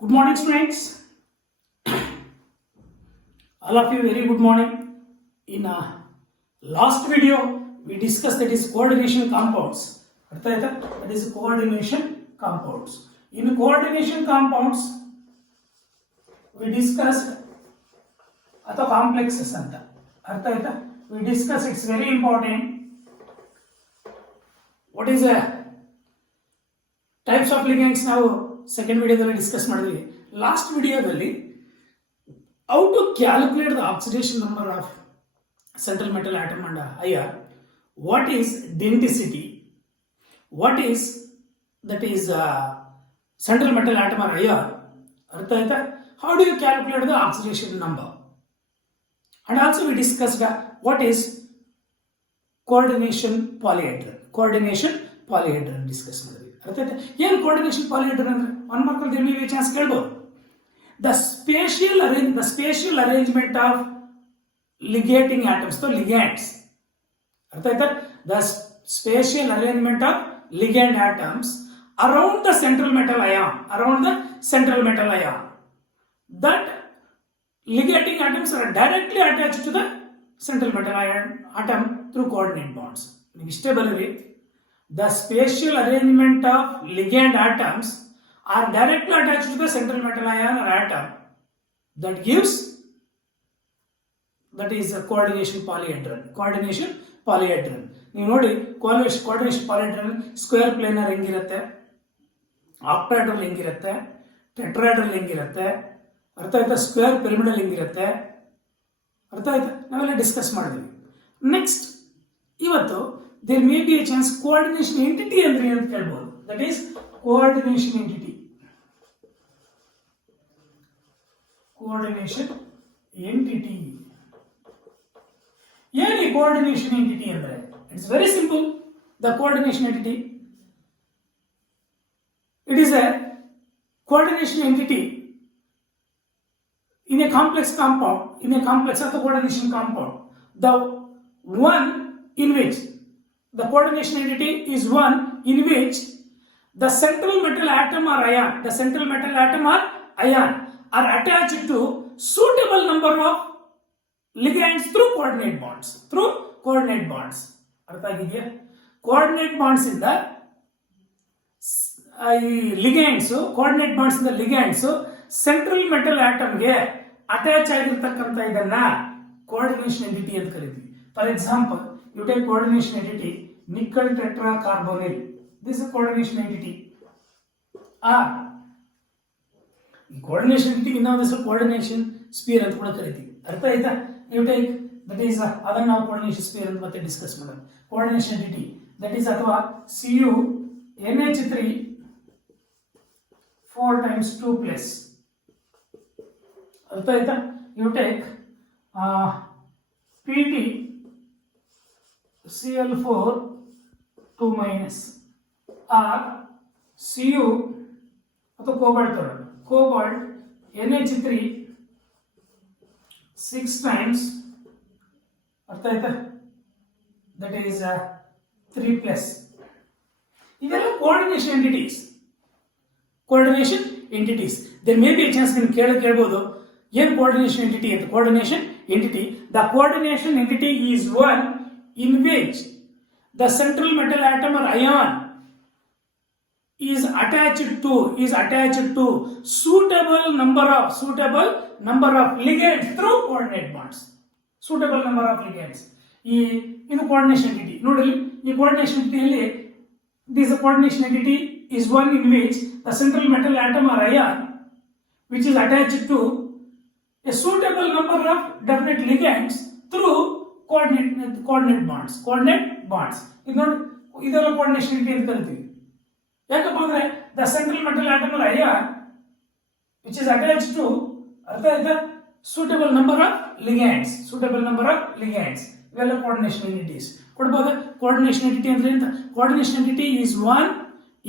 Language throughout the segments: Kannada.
Good morning, students. All of you, very good morning. In last video, we discussed that is coordination compounds. That is coordination compounds. In coordination compounds, we discussed complexes anta. We discussed it's very important. What is types of ligands ನಾವು ಸೆಕೆಂಡ್ ವಿಡಿಯೋದಲ್ಲಿ ಡಿಸ್ಕಸ್ ಮಾಡಿದ್ವಿ. ಲಾಸ್ಟ್ ವಿಡಿಯೋದಲ್ಲಿ how to calculate the oxidation number of central metal atom and ion, what is denticity, what is that is central metal atom or ion, ಅರ್ಥ ಆಯ್ತಾ? How do you calculate the oxidation number? And also we discussed what is coordination polyhedron discuss ಮಾಡಿದ್ವಿ. ಅರ್ಥ ಆಯ್ತಾ? ಏನು coordination polyhedron ಅಂದ್ರೆ one ಮಾರ್ಕಲ್ಲಿ there may be a chance ಕೇಳ್ಬೋದು. The spatial arrangement of ligating atoms, so ligands. The spatial arrangement of ligand atoms around the central metal ion. That ligating atoms are directly attached to the central metal ion atom through coordinate bonds. The spatial arrangement of ligand atoms are directly attached to the central metal ion or atom. That gives, that is a coordination polyhedron. ನೀವು ನೋಡಿ coordination polyhedron ಸ್ಕ್ವೇರ್ ಪ್ಲೇನರ್ ಹೆಂಗಿರುತ್ತೆ, ಆಕ್ಟಾಹೆಡ್ರಲ್ ಹೆಂಗಿರುತ್ತೆ, ಟೆಟ್ರಾಹೆಡ್ರಲ್ ಹೆಂಗಿರುತ್ತೆ, ಅರ್ಥ ಆಯ್ತಾ? ಸ್ಕ್ವೇರ್ ಪಿರಮಿಡಲ್ ಹೆಂಗಿರುತ್ತೆ, ಅರ್ಥ ಆಯ್ತಾ? ನಾವೆಲ್ಲ ಡಿಸ್ಕಸ್ ಮಾಡಿದ್ವಿ. ನೆಕ್ಸ್ಟ್ ಇವತ್ತು there may be a chance coordination entity ಅಂದ್ರೆ ಏನು ಅಂತ ಕೇಳ್ಬೋದು. That is coordination entity. ಏನು coordination entity ಅಂದ್ರೆ? It's very simple. The coordination entity, it is a coordination entity in a complex compound, in a complex of the coordination compound. The one in which the coordination entity is one in which the central metal atom or ion are attached to suitable number of ligands through coordinate bonds. ಅರ್ಥ ಆಗಿದೆಯಾ? coordinate bonds ಇಂದ ligands, coordinate bonds ಇಂದ ligands central metal atom ಗೆ ಅಟ್ಯಾಚ್ ಆಗಿರತಕ್ಕಂತ ಇದನ್ನ coordination entity ಅಂತ ಕರೀತೀವಿ. For example, you take coordination entity nickel tetracarbonyl. This is a coordination entity. ಈ coordination entity ಇನ್ನೊಂದು ಹೆಸರು coordination sphere ಅಂತ ಕೂಡ ಕರೀತೀವಿ. ಅರ್ಥ ಆಯ್ತಾ? You take that is ಅದನ್ನ ನಾವು coordination sphere ಅಂತ ಮತ್ತೆ ಡಿಸ್ಕಸ್ ಮಾಡೋಣ. coordination entity that is ಅಥವಾ Cu NH3 4 times 2 plus. ಅರ್ಥ ಆಯ್ತಾ? You take Pt Cl4 2 minus or Cu ಅಥವಾ cobalt NH3 6 times, ಅರ್ಥ ಆಯ್ತಾ? that is 3 plus. ಇದೆಲ್ಲ coordination entities. There may be a chance ನೀವು ಕೇಳಬಹುದು ಏನು coordination entity ಅಂತ. coordination entity, the coordination entity is one in which the central metal atom or ion is attached to suitable number of ligands through coordinate bonds. suitable number of ligands. ಇದು coordination entity. ನೋಡಿ, ಈ coordination entity this coordination entity is one in which the central metal atom or ion which is attached to a suitable number of definite ligands through coordinate bonds. ಇದು ನೋಡಿ, ಇದೆಲ್ಲ coordination entity ಅಂತ ಕರಿತೀವಿ. ಯಾಕಪ್ಪ ಅಂದ್ರೆ the central metal atom or ion which is attached to, ಅರ್ಥ ಆಯ್ತಾ? suitable number of ligands. ಇವೆಲ್ಲ coordination entities. ಕೊಡಬಹುದು. coordination entity ಅಂದ್ರೆ ಎಂತ? coordination entity is one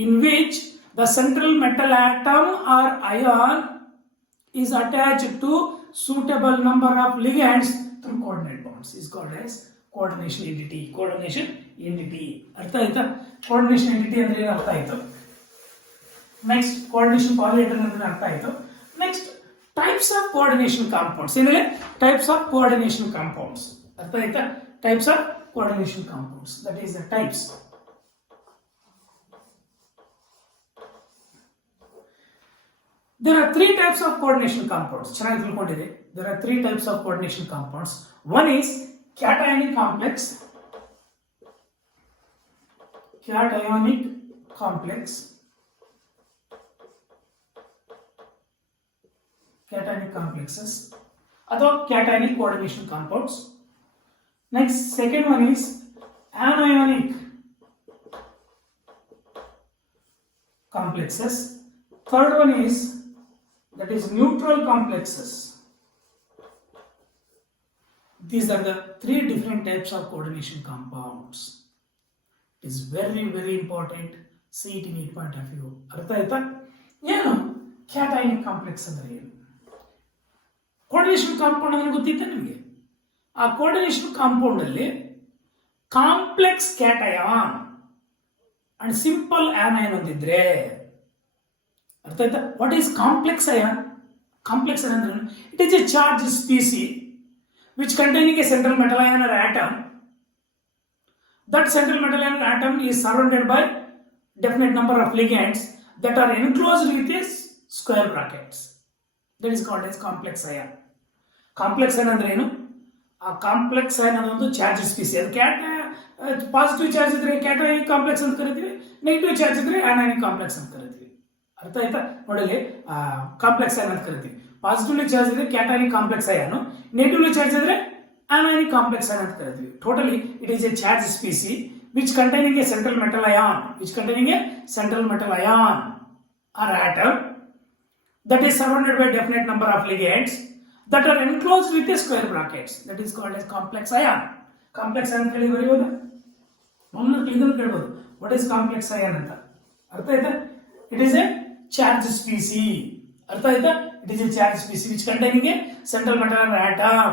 in which the central metal atom or ion is attached to suitable number of ligands through coordinate bonds is called as coordination entity. ಅರ್ಥ ಆಯ್ತಾ? coordination entity ಅಂದ್ರೆ ಏನು ಅರ್ಥ ಆಯ್ತು? ನೆಕ್ಸ್ಟ್ ಕೋಆರ್ಡಿನೇಷನ್ ಪಾಲಿಹೆಡ್ರಲ್ ಅಂದ್ರೆ ಅರ್ಥ ಆಯಿತು. Next types of coordination compounds. ಏನಿದೆ? Types of coordination compounds. ಅರ್ಥ ಆಯ್ತಾ? Types of coordination compounds, that is the types. There are three types of coordination compounds. ಚೆನ್ನಾಗಿ ತಿಳ್ಕೊಂಡಿದೆ. There are three types of coordination compounds. One is cationic complex. Cationic complex. Cationic complexes. Or cationic coordination compounds. Next, second one is anionic complexes. Third one is that is neutral complexes. These are the three different types of coordination compounds. It is very, very important. See it in each point of view. ಅರ್ಥ ಆಯ್ತಾ? ಏನು ಕ್ಯಾಟೈನಿಕ್ ಕಾಂಪ್ಲೆಕ್ಸ್ ಅಂದ್ರೆ ಏನು? ಕೋಆರ್ಡಿನೇಷನ್ ಕಾಂಪೌಂಡ್ ಅಂದ್ರೆ ಗೊತ್ತಿತ್ತ ನಿಮಗೆ? ಆ ಕೋಆರ್ಡಿನೇಷನ್ ಕಾಂಪೌಂಡ್ ಅಲ್ಲಿ complex cation and simple anion ಹೊಂದಿದ್ರೆ, ಅರ್ಥ ಆಯ್ತಾ? What is complex ion? Complex ion ಅಂದ್ರೆ it is a charge species which containing a central metal ion or atom. That central metal ion or atom is surrounded by definite number of ligands that are enclosed with a square brackets. That is called as complex ion. Complex ion ಅಂದ್ರೆ ಏನು? ಆ ಕಾಂಪ್ಲೆಕ್ಸ್ ಅಯಾನ್ ಅನ್ನೋದು ಚಾರ್ಜ್ ಸ್ಪೀಸಿ. ಅದು ಪಾಸಿಟಿವ್ ಚಾರ್ಜ್ ಇದ್ರೆ ಕ್ಯಾಟಯಾನಿಕ್ ಕಾಂಪ್ಲೆಕ್ಸ್ ಅಂತ ಕರಿತೀವಿ, ನೆಗೆಟಿವ್ ಚಾರ್ಜ್ ಇದ್ರೆ ಆನಯಾನಿಕ್ ಕಾಂಪ್ಲೆಕ್ಸ್ ಅಂತ ಕರಿತೀವಿ. ಅರ್ಥ ಆಯ್ತಾ? ನೋಡಿ, ಕಾಂಪ್ಲೆಕ್ಸ್ ಅಯಾನ್ ಅಂತ ಕರಿತೀವಿ. ಪಾಸಿಟಿವ್ಲಿ ಚಾರ್ಜ್ ಇದ್ರೆ ಕ್ಯಾಟಯಾನಿಕ್ ಕಾಂಪ್ಲೆಕ್ಸ್ ಅಯಾನ್, ನೆಗೆಟಿವ್ಲಿ ಚಾರ್ಜ್ ಇದ್ರೆ ಆನಯಾನಿಕ್ ಕಾಂಪ್ಲೆಕ್ಸ್ ಅಯಾನ್ ಅಂತ ಕರಿತೀವಿ. Totally it is a charge species which containing a central metal ion, which containing a central metal ion or atom that is surrounded by definite number of ligands that are enclosed with a square brackets. That is called as complex ion. Complex ion ಕೇಳಿ ಬರೆಯೋದು, ಒಮ್ಮೆ ಇದನ್ನು ಕೇಳಬಹುದು, what is complex ion ಅಂತ. ಅರ್ಥ ಆಯ್ತಾ? It is a charge species. ಅರ್ಥ ಆಯ್ತಾ? It is a charge species which containing a central metal ion atom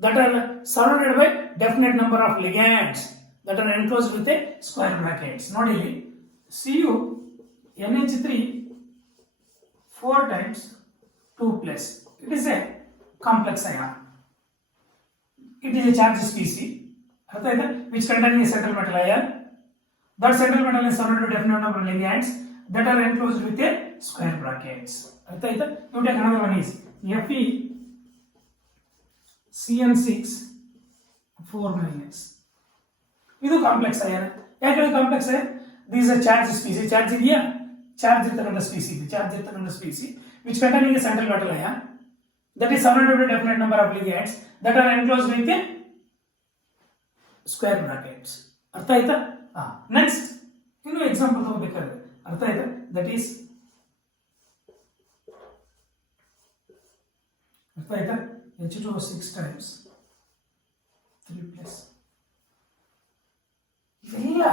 that are surrounded by definite number of ligands that are enclosed with a square brackets. ನೋಡಿ, Cu NH3 4 times 2 plus. It is a complex ion. It is a charge species. ಅರ್ಥ ಆಯ್ತಾ? Which containing a central metal ion. That central metal ion is surrounded by definite number of ligands that are enclosed with a square brackets. ಅರ್ಥ ಆಯ್ತಾ? Now take another one is Fe CN6 4 minus. ಇದು ಕಾಂಪ್ಲೆಕ್ಸ್ ಅಯಾನ್. ಯಾಕೆ complex ion? This a charge species. Charge ಇದೆಯಾ? ಚಾರ್ಜ್ ಇರ್ತಕ್ಕಂಥ ಸ್ಪೀಸಿ ಇದೆ. ಚಾರ್ಜ್ ಇರ್ತಕ್ಕಂಥ species which containing a central metal ion that is surrounded by definite number of ligands that are enclosed with a square brackets. ಅರ್ಥ ಆಯ್ತಾ? ನೆಕ್ಸ್ಟ್ ಇನ್ನು ಎಕ್ಸಾಂಪಲ್ ತಗೋಬೇಕಾದ್ರೆ ಅರ್ಥ ಆಯ್ತಾ? ದಟ್ ಈಸ್ ಅರ್ಥ ಆಯ್ತಾ? H2O 6 times 3 plus. ಇವೆಲ್ಲ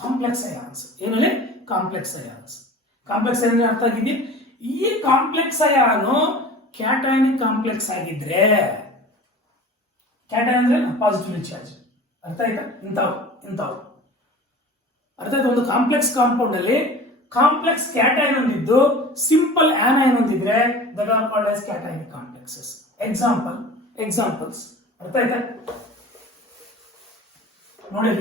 ಕಾಂಪ್ಲೆಕ್ಸ್ ಅಯಾನ್ಸ್. ಏನಲ್ಲಿ ಕಾಂಪ್ಲೆಕ್ಸ್ ಅಯಾನ್ಸ್. ಕಾಂಪ್ಲೆಕ್ಸ್ ಅಯಾನ್ ಅರ್ಥ ಆಗಿದೆ? ಈ ಕಾಂಪ್ಲೆಕ್ಸ್ ಅಯಾನು ಕ್ಯಾಟಯಾನಿಕ್ ಕಾಂಪ್ಲೆಕ್ಸ್ ಆಗಿದ್ರೆ, ಕ್ಯಾಟಯಾನ್ ಅಂದ್ರೆ ಪಾಸಿಟಿವ್ ಚಾರ್ಜ್. ಅರ್ಥ ಆಯ್ತಾ? ಇಂಥವು ಅರ್ಥ ಆಯ್ತಾ? ಒಂದು ಕಾಂಪ್ಲೆಕ್ಸ್ ಕಾಂಪೌಂಡ್ ಅಲ್ಲಿ ಕಾಂಪ್ಲೆಕ್ಸ್ ಕ್ಯಾಟಯಾನ್ ಹೊಂದಿದ್ದು ಸಿಂಪಲ್ ಆನಯಾನ್ ಹೊಂದಿದ್ರೆ that are called as cationic complexes. Examples ಅರ್ಥ ಆಯ್ತಾ? ನೋಡಿ,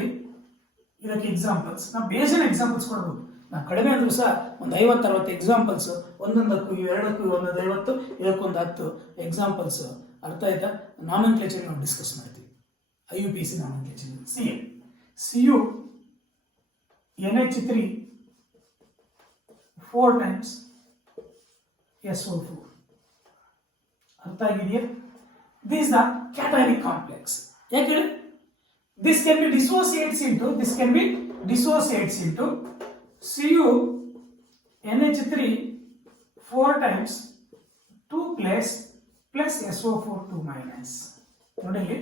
ಇದಕ್ಕೆ ಎಕ್ಸಾಂಪಲ್ಸ್ ನಾವು ಬೇಸಿನ ಎಕ್ಸಾಂಪಲ್ಸ್ ಕೊಡ್ಬೋದು. ನಾವು ಕಡಿಮೆ ಅಂದ್ರೂ ಸಹ ಒಂದು 50-60 ಎಕ್ಸಾಂಪಲ್ಸ್, ಒಂದೊಂದಕ್ಕೂ 2ಕ್ಕೂ ಒಂದೊಂದು 50, ಇದಕ್ಕೊಂದು 10 ಎಕ್ಸಾಂಪಲ್ಸ್. ಅರ್ಥ ಆಯ್ತಾ? ನಾಮನ್ಕ್ಲೇಚರ್ ನಾವು ಡಿಸ್ಕಸ್ ಮಾಡ್ತೀವಿ. IUPAC ನಾಮನ್ಕ್ಲೇಚರ್. Cu NH3 4 times SO4. ಅರ್ಥ ಆಗಿದೆಯಾ? This the cationic complex. ಯಾಕೆ? This can be dissociates into Cu NH3 4 times 2 plus SO4 2 minus. ನೋಡಿ,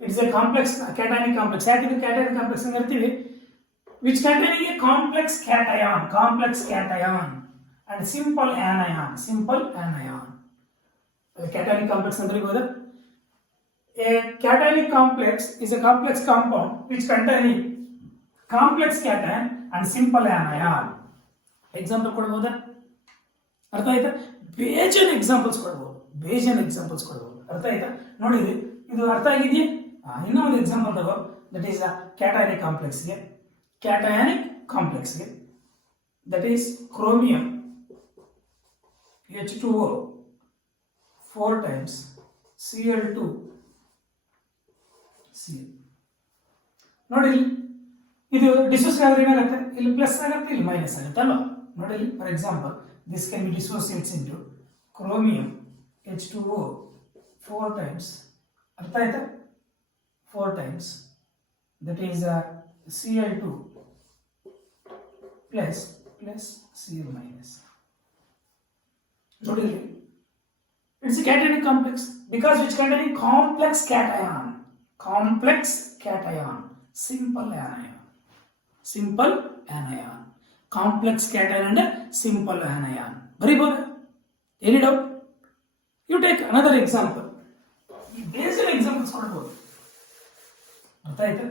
it's A complex cationic complex. ಯಾಕೆ ಇದು ಕ್ಯಾಟಯಾನಿಕ್ ಕಾಂಪ್ಲೆಕ್ಸ್ ಅಂತ ಹೇಳ್ತೀವಿ? which containing a complex cation and simple anion. Cationic complex ಅಂದ್ರೆ ಗೊತ್ತಾ? A cationic complex is a complex compound which containing complex cation and simple anion. Example ಕೊಡ್ಬೋದಾ? ಅರ್ಥ ಆಯ್ತಾ? ಬೇಜನ್ ಎಕ್ಸಾಂಪಲ್ಸ್ ಕೊಡ್ಬೋದು, ಅರ್ಥ ಆಯ್ತಾ? ನೋಡಿ ಇದು ಅರ್ಥ ಆಗಿದೆಯಾ? ಇನ್ನೂ ಒಂದು ಎಕ್ಸಾಂಪಲ್ ತಗೋ, ದಟ್ ಈಸ್ ಕ್ಯಾಟಯಾನಿಕ್ ಕಾಂಪ್ಲೆಕ್ಸ್ಗೆ, that is chromium H2O 4 times Cl2 Cl. ನೋಡಿ ಇದು ಡಿಸೋಸಿಯೇಟ್ ಆದ್ರೆ ಏನಾಗುತ್ತೆ? ಇಲ್ಲಿ ಪ್ಲಸ್ ಆಗುತ್ತೆ, ಇಲ್ಲಿ ಮೈನಸ್ ಆಗುತ್ತೆ ಅಲ್ವಾ? ನೋಡಿ for example this can be dissociates into chromium H2O 4 times, ಅರ್ಥ ಆಯ್ತಾ? 4 times that is Cl2 plus Cl minus. ನೋಡಿ it's a cationic complex because which containing complex cation, simple anion, complex cation and simple anion. ಬರೀಬಹುದು? Any doubt? You take another example. ಈ ಬೇಸಿಕ್ ಎಕ್ಸಾಂಪಲ್ಸ್ ಕೊಡಬಹುದು, ಅರ್ಥ ಆಯ್ತಾ?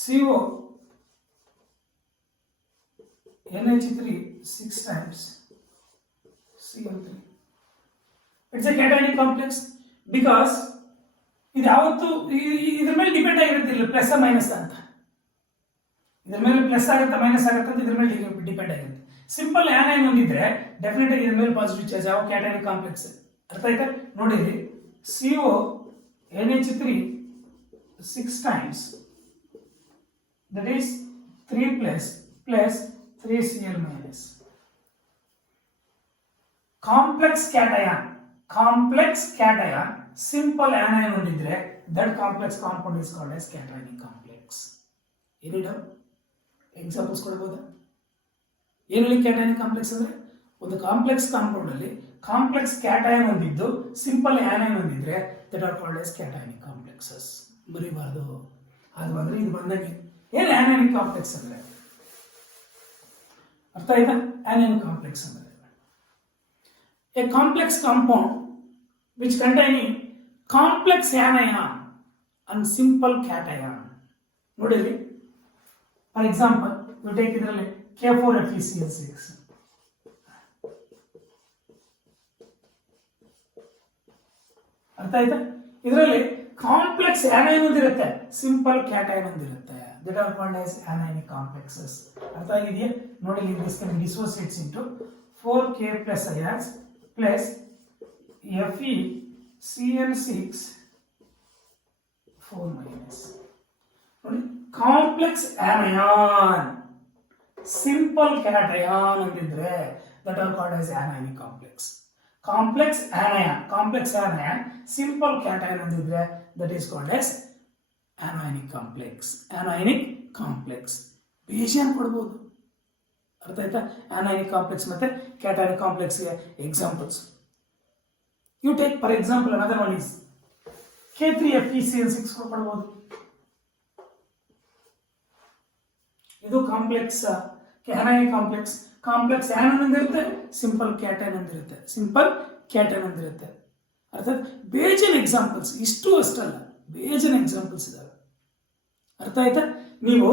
CO NH3 6 times Cl3. It's a cationic complex because ಇದು ಯಾವತ್ತು ಇದ್ರ ಮೇಲೆ ಡಿಪೆಂಡ್ ಆಗಿರುತ್ತಿಲ್ಲ, ಪ್ಲಸ್ ಮೈನಸ್ ಅಂತ. ಇದ್ರ ಮೇಲೆ ಪ್ಲಸ್ ಆಗುತ್ತೆ ಮೈನಸ್ ಆಗುತ್ತೆ ಅಂತ ಇದ್ರ ಮೇಲೆ ಡಿಪೆಂಡ್ ಆಗಿರುತ್ತೆ. ಸಿಂಪಲ್ ಆನೈನ್ ಹೊಂದಿದ್ರೆ ಡೆಫಿನೆಟ್ ಆಗಿ ಇದ್ರ ಮೇಲೆ ಪಾಸಿಟಿವ್ ಚಾರ್ಜ್, ಯಾವ ಕ್ಯಾಟಯಾನಿಕ್ ಕಾಂಪ್ಲೆಕ್ಸ್, ಅರ್ಥ ಆಯ್ತಾ? ನೋಡಿರಿ CO NH3 6 times that is 3 plus 3Cl minus. Complex cation simple anion ಹೊಂದಿದ್ರೆ that complex compound is called as cationic complex. Any doubt? Examples ಕೊಡಬಹುದಾ? ಏನಲ್ಲಿ ಕ್ಯಾಟಯಾನಿಕ್ ಕಾಂಪ್ಲೆಕ್ಸ್ ಅಂದ್ರೆ ಒಂದು ಕಾಂಪ್ಲೆಕ್ಸ್ ಕಾಂಪೌಂಡ್ ಅಲ್ಲಿ ಕಾಂಪ್ಲೆಕ್ಸ್ ಕ್ಯಾಟಯಾನ್ ಹೊಂದಿದ್ದು ಸಿಂಪಲ್ ಆನೈನ್ ಹೊಂದಿದ್ರೆ that are called as cationic complexes. ಬರೀಬಾರ್ದು, ಅದು ಬಂದ್ರೆ ಇದು ಬಂದಂಗೆ. ಏನು ಆನೈನಿಕ್ ಕಾಂಪ್ಲೆಕ್ಸ್ ಅಂದ್ರೆ? ಅರ್ಥ ಆಯ್ತಾ? ಆನೈನಿಕ್ ಕಾಂಪ್ಲೆಕ್ಸ್ ಅಂದ್ರೆ a complex compound which containing complex anion and simple cation. ನೋಡಿರಿ ಫಾರ್ ಎಕ್ಸಾಂಪಲ್ ಯು ಟೇಕ್ ಇದರಲ್ಲಿ K4FeCl6, ಅರ್ಥ ಆಯ್ತಾ? ಇದರಲ್ಲಿ ಕಾಂಪ್ಲೆಕ್ಸ್ ಆನೈನ್ ಒಂದಿರುತ್ತೆ, ಸಿಂಪಲ್ ಕ್ಯಾಟೈನ್ ಒಂದಿರುತ್ತೆ. That are called as anionic complexes. ಅರ್ಥ ಆಗಿದೆಯಾ? ನೋಡಿ this can dissociates into 4K plus ions plus FeCl6 4 minus. ನೋಡಿ ಕಾಂಪ್ಲೆಕ್ಸ್ ಆನಯಾನ್ ಸಿಂಪಲ್ ಕ್ಯಾಟಯಾನ್ ಅಂತಿದ್ರೆ that are called as anionic complex. Complex anion simple cation ಅಂತಿದ್ರೆ that is called as anionic complex. ಬೇಷನ್ ಕೊಡ್ಬೋದು, ಅರ್ಥ ಆಯ್ತಾ? ಆನೈನಿಕ್ ಕಾಂಪ್ಲೆಕ್ಸ್ ಮತ್ತೆ ಕ್ಯಾಟಯಾನಿಕ್ ಕಾಂಪ್ಲೆಕ್ಸ್ಗೆ examples you take for example another one is K3FeCl6 ಕೊಡ್ಬೋದು. ಇದು ಕಾಂಪ್ಲೆಕ್ಸ್ ಆನೈನಿಕ್ ಕಾಂಪ್ಲೆಕ್ಸ್ ಆನೈನ್ ಅಂದಿರುತ್ತೆ, ಸಿಂಪಲ್ ಕ್ಯಾಟಯಾನ್ ಅಂದಿರುತ್ತೆ. ಅರ್ಥಾತ್ ಬೇಜನ್ ಎಕ್ಸಾಂಪಲ್ಸ್, ಇಷ್ಟು ಅಷ್ಟಲ್ಲ, ಬೇಜನ್ ಎಕ್ಸಾಂಪಲ್ಸ್ ಇದಾವೆ. ಅರ್ಥ ಆಯ್ತಾ? ನೀವು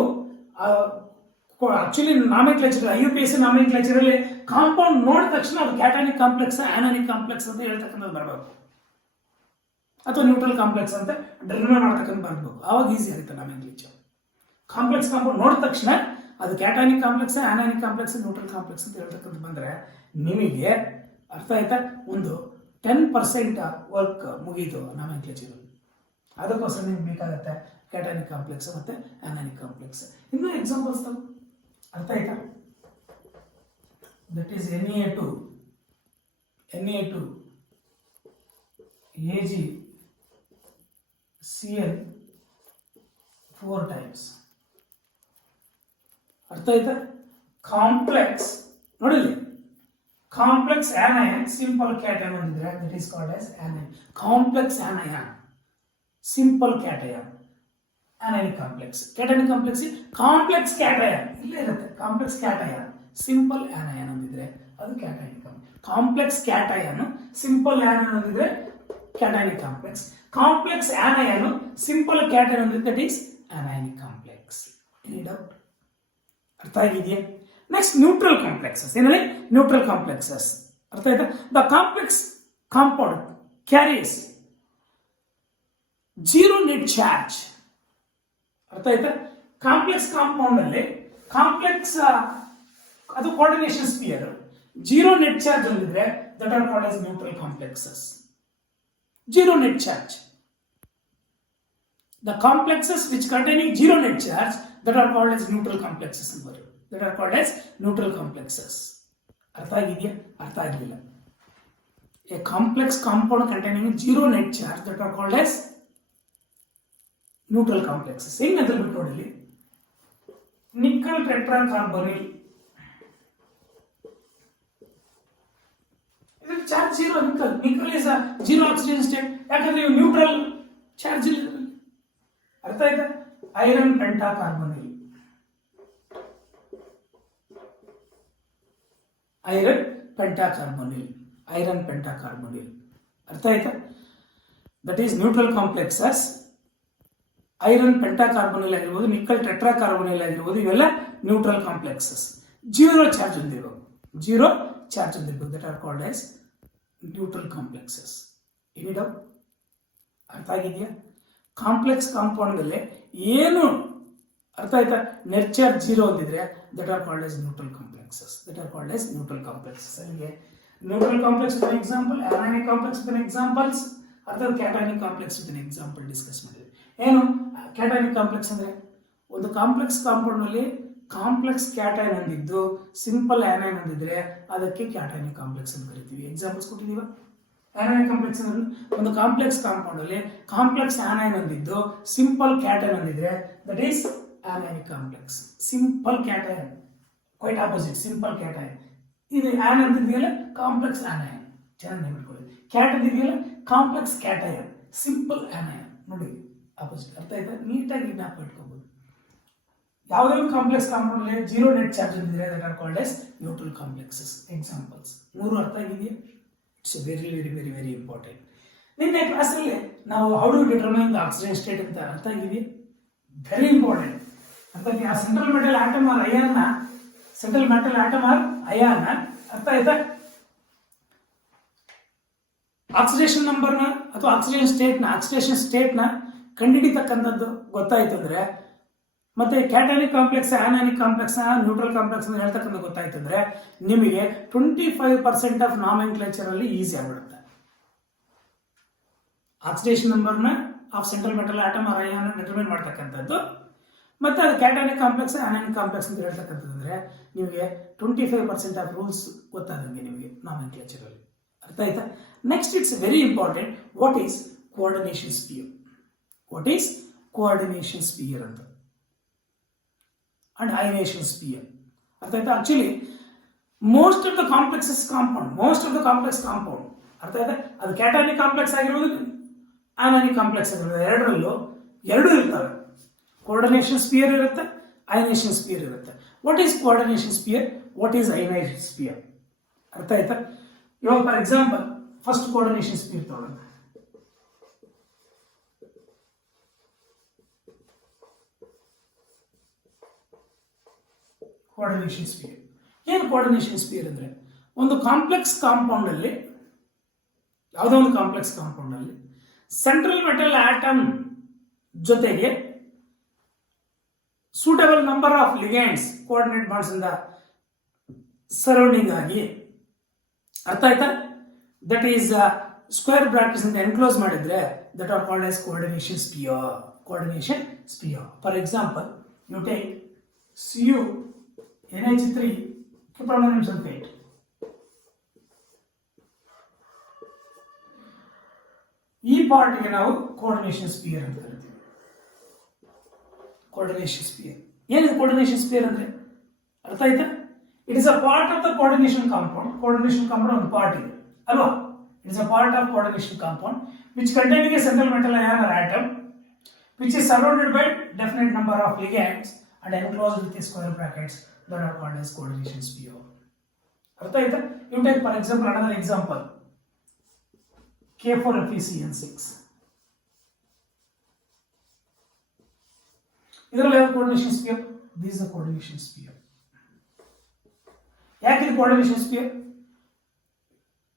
ಆಕ್ಚುಲಿ ನಾಮೆನ್ಕ್ಲೇಚರ್ IUPAC ನಾಮೆನ್ಕ್ಲೇಚರ್ ಅಲ್ಲಿ ಕಾಂಪೌಂಡ್ ನೋಡಿದ ತಕ್ಷಣ ಅದು ಕ್ಯಾಟಯಾನಿಕ್ ಕಾಂಪ್ಲೆಕ್ಸ್ ಆನೈನಿಕ್ ಕಾಂಪ್ಲೆಕ್ಸ್ ಅಂತ ಹೇಳ್ತಕ್ಕಂಥದ್ದು ಬರಬೇಕು, ಅಥವಾ ನ್ಯೂಟ್ರಲ್ ಕಾಂಪ್ಲೆಕ್ಸ್ ಅಂತ ಡಿಟರ್ಮೈನ್ ಮಾಡ್ತಕ್ಕಂಥ ಬರಬೇಕು. ಆವಾಗ ಈಸಿ ಆಗುತ್ತೆ ನಾಮೆನ್ಕ್ಲೇಚರ್. ಕಾಂಪ್ಲೆಕ್ಸ್ ಕಾಂಪೌಂಡ್ ನೋಡಿದ ತಕ್ಷಣ ಅದು cationic complex anionic complex neutral complex ಅಂತ ಹೇಳ್ತಕ್ಕಂಥ ಬಂದರೆ ನಿಮಗೆ ಅರ್ಥ ಆಯ್ತಾ? ಒಂದು 10% ವರ್ಕ್ ಮುಗೀತು ನಾಮೆನ್ಕ್ಲೇಚರ್. ಅದಕ್ಕೋಸ್ಕರ ನಿಮ್ಗೆ ಬೇಕಾಗುತ್ತೆ ಕ್ಯಾಟಯಾನಿಕ್ ಕಾಂಪ್ಲೆಕ್ಸ್ ಮತ್ತೆ ಆನೈನಿಕ್ ಕಾಂಪ್ಲೆಕ್ಸ್. ಇನ್ನೂ ಎಕ್ಸಾಂಪಲ್ಸ್ ತಗೋ, ಅರ್ಥ ಆಯ್ತಾ? That is Na2 AgCl 4 times. ಅರ್ಥ ಆಯ್ತಾ? ಕಾಂಪ್ಲೆಕ್ಸ್ ನೋಡಿಲಿ, ಕಾಂಪ್ಲೆಕ್ಸ್ ಆನಯಾನ್ ಸಿಂಪಲ್ ಕ್ಯಾಟಯಾನ್ ಹೊಂದಿದ್ರೆ that is called as anion. Complex anion simple cation anionic complex. Cationic complex complex cation ಇಲ್ಲೇ ಇರುತ್ತೆ. ಕಾಂಪ್ಲೆಕ್ಸ್ ಕ್ಯಾಟಯಾನ್ ಸಿಂಪಲ್ ಆನಯಾನ್ ಹೊಂದಿದ್ರೆ ಅದು cationic complex. Complex cation simple anion ಹೊಂದಿದ್ರೆ cationic complex. Complex anion simple cation ಹೊಂದಿದ್ರೆ that is anionic complex. Any doubt? ಅರ್ಥ ಆಗಿದೆಯಾ? Next neutral complexes. ಏನಲ್ಲಿ ನ್ಯೂಟ್ರಲ್ ಕಾಂಪ್ಲೆಕ್ಸಸ್ ಅರ್ಥ ಆಯ್ತಾ? The complex compound carries zero net charge. ಅರ್ಥ ಆಯ್ತಾ? ಕಾಂಪ್ಲೆಕ್ಸ್ ಕಾಂಪೌಂಡ್ ಅಲ್ಲಿ ಕಾಂಪ್ಲೆಕ್ಸ್ ಅದು coordination sphere zero net charge ಹೊಂದಿದ್ರೆ that are called as neutral complexes. Zero net charge. The complexes which containing zero net charge that are called as neutral complexes. That are called as neutral complexes. ಅರ್ಥ ಆಗಿದೆಯಾ? ಅರ್ಥ ಆಗಿಲ್ಲ. A complex compound containing zero net charge that are called as neutral complexes. ಹೆಂಗ್ ಅಂತ ಬಿಟ್ಟು ನೋಡಿ, ನಿಕ್ಕಲ್ ಟೆಟ್ರಾಕಾರ್ಬೊನಿಲ್ ಇದಕ್ಕೆ charge zero. Nickel is zero oxygen state, ಯಾಕಂದ್ರೆ ನ್ಯೂಟ್ರಲ್ ಚಾರ್ಜ್ ಇಲ್ಲ. ಅರ್ಥ ಆಯ್ತಾ? Iron pentacarbonyl, iron pentacarbonyl, iron pentacarbonyl. ಅರ್ಥ ಆಯ್ತಾ? That is neutral complexes. Iron pentacarbonyl ಆಗಿರ್ಬೋದು, ನಿಕ್ಕಲ್ ಟೆಟ್ರಾಕಾರ್ಬೊನಿಲ್ ಆಗಿರ್ಬೋದು, ಇವೆಲ್ಲ ನ್ಯೂಟ್ರಲ್ ಕಾಂಪ್ಲೆಕ್ಸಸ್. ಜೀರೋ ಚಾರ್ಜ್ ಹೊಂದಿರೋ, ಜೀರೋ ಚಾರ್ಜ್ ಹೊಂದಿರ್ಬೇಕು. That are called as neutral complexes. Any doubt? ಅರ್ಥ ಆಗಿದೆಯಾ? ಕಾಂಪ್ಲೆಕ್ಸ್ ಕಾಂಪೌಂಡ್ ಅಲ್ಲಿ ಏನು ಅರ್ಥ ಆಯ್ತಾ? ನೆಟ್ ಚಾರ್ಜ್ ಜೀರೋ ಹೊಂದಿದ್ರೆ that are called as neutral complexes. That are called as neutral complexes. ಅಲ್ಲಿಗೆ neutral complex with example, ionic complex with examples, ಅಥವಾ cationic complex with example discuss ಮಾಡಿದ್ವಿ. ಏನು ಕ್ಯಾಟಾನಿಕ್ ಕಾಂಪ್ಲೆಕ್ಸ್ ಅಂದ್ರೆ ಒಂದು ಕಾಂಪ್ಲೆಕ್ಸ್ ಕಾಂಪೌಂಡ್ ನಲ್ಲಿ ಕಾಂಪ್ಲೆಕ್ಸ್ ಕ್ಯಾಟೈನ್ ಹೊಂದಿದ್ದು ಸಿಂಪಲ್ ಆನೈನ್ ಹೊಂದಿದ್ರೆ ಅದಕ್ಕೆ ಕ್ಯಾಟಾನಿಕ್ ಕಾಂಪ್ಲೆಕ್ಸ್ ಅಂತ ಕರಿತೀವಿ. ಎಕ್ಸಾಂಪಲ್ಸ್ ಕೊಟ್ಟಿದ್ದೀವ. ಆನೈನ್ ಕಾಂಪ್ಲೆಕ್ಸ್ ಅಂದ್ರೆ ಒಂದು ಕಾಂಪ್ಲೆಕ್ಸ್ ಕಾಂಪೌಂಡ್ ಅಲ್ಲಿ ಕಾಂಪ್ಲೆಕ್ಸ್ ಆನೈನ್ ಹೊಂದಿದ್ದು ಸಿಂಪಲ್ ಕ್ಯಾಟೈನ್ ಹೊಂದಿದ್ರೆ that is anionic complex. Simple cation quite opposite, simple cation. ಇದು ಆನ್ ಅಂತಿದೆಯಲ್ಲ ಕಾಂಪ್ಲೆಕ್ಸ್ ಆನೈನ್, ಚೆನ್ನಾಗಿ ನೆನಪಿಟ್ಕೊಳ್ಳಿ. ಕ್ಯಾಟ್ ಅಂತಿದೆಯಲ್ಲ ಕಾಂಪ್ಲೆಕ್ಸ್ ಕ್ಯಾಟೈನ್, ಸಿಂಪಲ್ ಆನೈನ್. ನೋಡಿ ಆಪೋಸಿಟ್. ಅರ್ಥ ಆಯ್ತಾ? ನೀಟಾಗಿ ಜ್ಞಾಪ ಇಟ್ಕೋಬಹುದು. ಯಾವುದೇ ಒಂದು ಕಾಂಪ್ಲೆಕ್ಸ್ ಕಾಂಪೌಂಡ್ ಅಲ್ಲಿ ಜೀರೋ ನೆಟ್ ಚಾರ್ಜ್ ಹೊಂದಿದ್ರೆ that are called as neutral complexes. Examples ಮೂರು ಅರ್ಥ ಆಗಿದೆಯಾ? It's very very very very important. ನಿನ್ನೆ ಕ್ಲಾಸಲ್ಲಿ ನಾವು how do determine the oxygen state ಅಂತ ಅರ್ಥ ಆಗಿದೆಯಾ? Very important. ಅಂತ ಆ central metal atom or ion ನ, central metal atom or ion ನ ಅರ್ಥ ಆಯ್ತಾ? ಆಕ್ಸಿಡೇಷನ್ ನಂಬರ್ ನ ಅಥವಾ ಆಕ್ಸಿಡೇಷನ್ ಸ್ಟೇಟ್ ನ ಕಂಡುಹಿಡಿತಕ್ಕಂಥದ್ದು ಗೊತ್ತಾಯ್ತು ಅಂದ್ರೆ, ಮತ್ತೆ ಕ್ಯಾಟಾನಿಕ್ ಕಾಂಪ್ಲೆಕ್ಸ್, ಆನಾನಿಕ್ ಕಾಂಪ್ಲೆಕ್ಸ್, ನ್ಯೂಟ್ರಲ್ ಕಾಂಪ್ಲೆಕ್ಸ್ ಅಂತ ಹೇಳ್ತಕ್ಕಂಥ ಗೊತ್ತಾಯ್ತು ಅಂದ್ರೆ ನಿಮಗೆ 25% ಆಫ್ ನಾಮೆನ್ಕ್ಲೇಚರ್ ಅಲ್ಲಿ ಈಸಿ ಆಗ್ಬಿಡುತ್ತೆ. ಆಕ್ಸಿಡೇಷನ್ ನಂಬರ್ನ of central metal atom or ion determine ಮಾಡ್ತಕ್ಕಂಥದ್ದು, ಮತ್ತೆ ಅದು ಕ್ಯಾಟಾನಿಕ್ ಕಾಂಪ್ಲೆಕ್ಸ್, ಆನಾನಿಕ್ ಕಾಂಪ್ಲೆಕ್ಸ್ ಅಂತ ಹೇಳ್ತಕ್ಕಂಥದ್ದು ಅಂದ್ರೆ ನಿಮಗೆ 25% ಆಫ್ ರೂಲ್ಸ್ ಗೊತ್ತಾದಂಗೆ ನಿಮಗೆ ನಾಮೆನ್ಕ್ಲೇಚರ್ ಅಲ್ಲಿ. ಅರ್ಥ ಆಯ್ತಾ? Next it's very important. What is coordination sphere? What is coordination sphere ಅಂತ and ionization sphere. ಅರ್ಥ ಆಯ್ತಾ? Actually most of the complex compound ಅರ್ಥ ಆಯ್ತಾ? ಅದು ಕ್ಯಾಟಾನಿಕ್ ಕಾಂಪ್ಲೆಕ್ಸ್ ಆಗಿರ್ಬೋದು, ಆನಾನಿಕ್ ಕಾಂಪ್ಲೆಕ್ಸ್ ಆಗಿರ್ಬೋದು, ಎರಡರಲ್ಲೂ ಎರಡು ಇರ್ತವೆ. ಕೋಆರ್ಡಿನೇಷನ್ ಸ್ಪಿಯರ್ ಇರುತ್ತೆ, ಅಯನೈಸೇಷನ್ ಸ್ಪಿಯರ್ ಇರುತ್ತೆ. What is coordination sphere? What is ionization sphere? ಅರ್ಥ ಆಯ್ತಾ? ಇವಾಗ for example first coordination sphere ತಗೊಳ್ಳೋಣ. ಕೋಆರ್ಡಿನೇಷನ್ ಸ್ಪಿಯರ್ ಏನು? ಕೋಆರ್ಡಿನೇಷನ್ ಸ್ಪಿಯರ್ ಅಂದ್ರೆ ಒಂದು ಕಾಂಪ್ಲೆಕ್ಸ್ ಕಾಂಪೌಂಡ್ ಅಲ್ಲಿ, ಯಾವುದೋ ಒಂದು ಕಾಂಪ್ಲೆಕ್ಸ್ ಕಾಂಪೌಂಡ್ ಅಲ್ಲಿ ಸೆಂಟ್ರಲ್ ಮೆಟಲ್ ಆಟಮ್ ಜೊತೆಗೆ suitable number of ligands coordinate bonds ಇಂದ ಸರೌಂಡಿಂಗ್ ಆಗಿ, ಅರ್ಥ ಆಯ್ತಾ? ದಟ್ ಈಸ್ ಸ್ಕ್ವೇರ್ ಬ್ರಾಕೆಟ್ಸ್ ಇಂದ ಎನ್ಕ್ಲೋಸ್ ಮಾಡಿದ್ರೆ that are called as coordination sphere. Coordination sphere. For example you take Cu NH3 cupramonium sulfate. ಈ ಪಾರ್ಟ್ಗೆ ನಾವು ಕೋಆರ್ಡಿನೇಷನ್ ಸ್ಪಿಯರ್ ಅಂತ ಕರಿತೀವಿ. ಕೋಆರ್ಡಿನೇಷನ್ ಸ್ಪಿಯರ್ ಏನಿದೆ? ಕೋಆರ್ಡಿನೇಷನ್ ಸ್ಪಿಯರ್ ಅಂದ್ರೆ ಅರ್ಥ ಆಯ್ತಾ? It is a part of the coordination compound. Coordination compound ಒಂದು ಪಾರ್ಟ್ ಇದೆ ಅಲ್ವಾ? It is a part of coordination compound which containing a central metal ion or atom which is surrounded by definite number of ligands and enclosed with the square brackets that are called as coordination sphere. ಅರ್ಥ ಆಯ್ತಾ? You take for example another example K4FeCN6. ಇದರಲ್ಲಿ ಯಾವ coordination sphere? This is a coordination sphere. ಇದು ಕೋಆರ್ಡಿನೇಷನ್ ಸ್ಪಿಯರ್.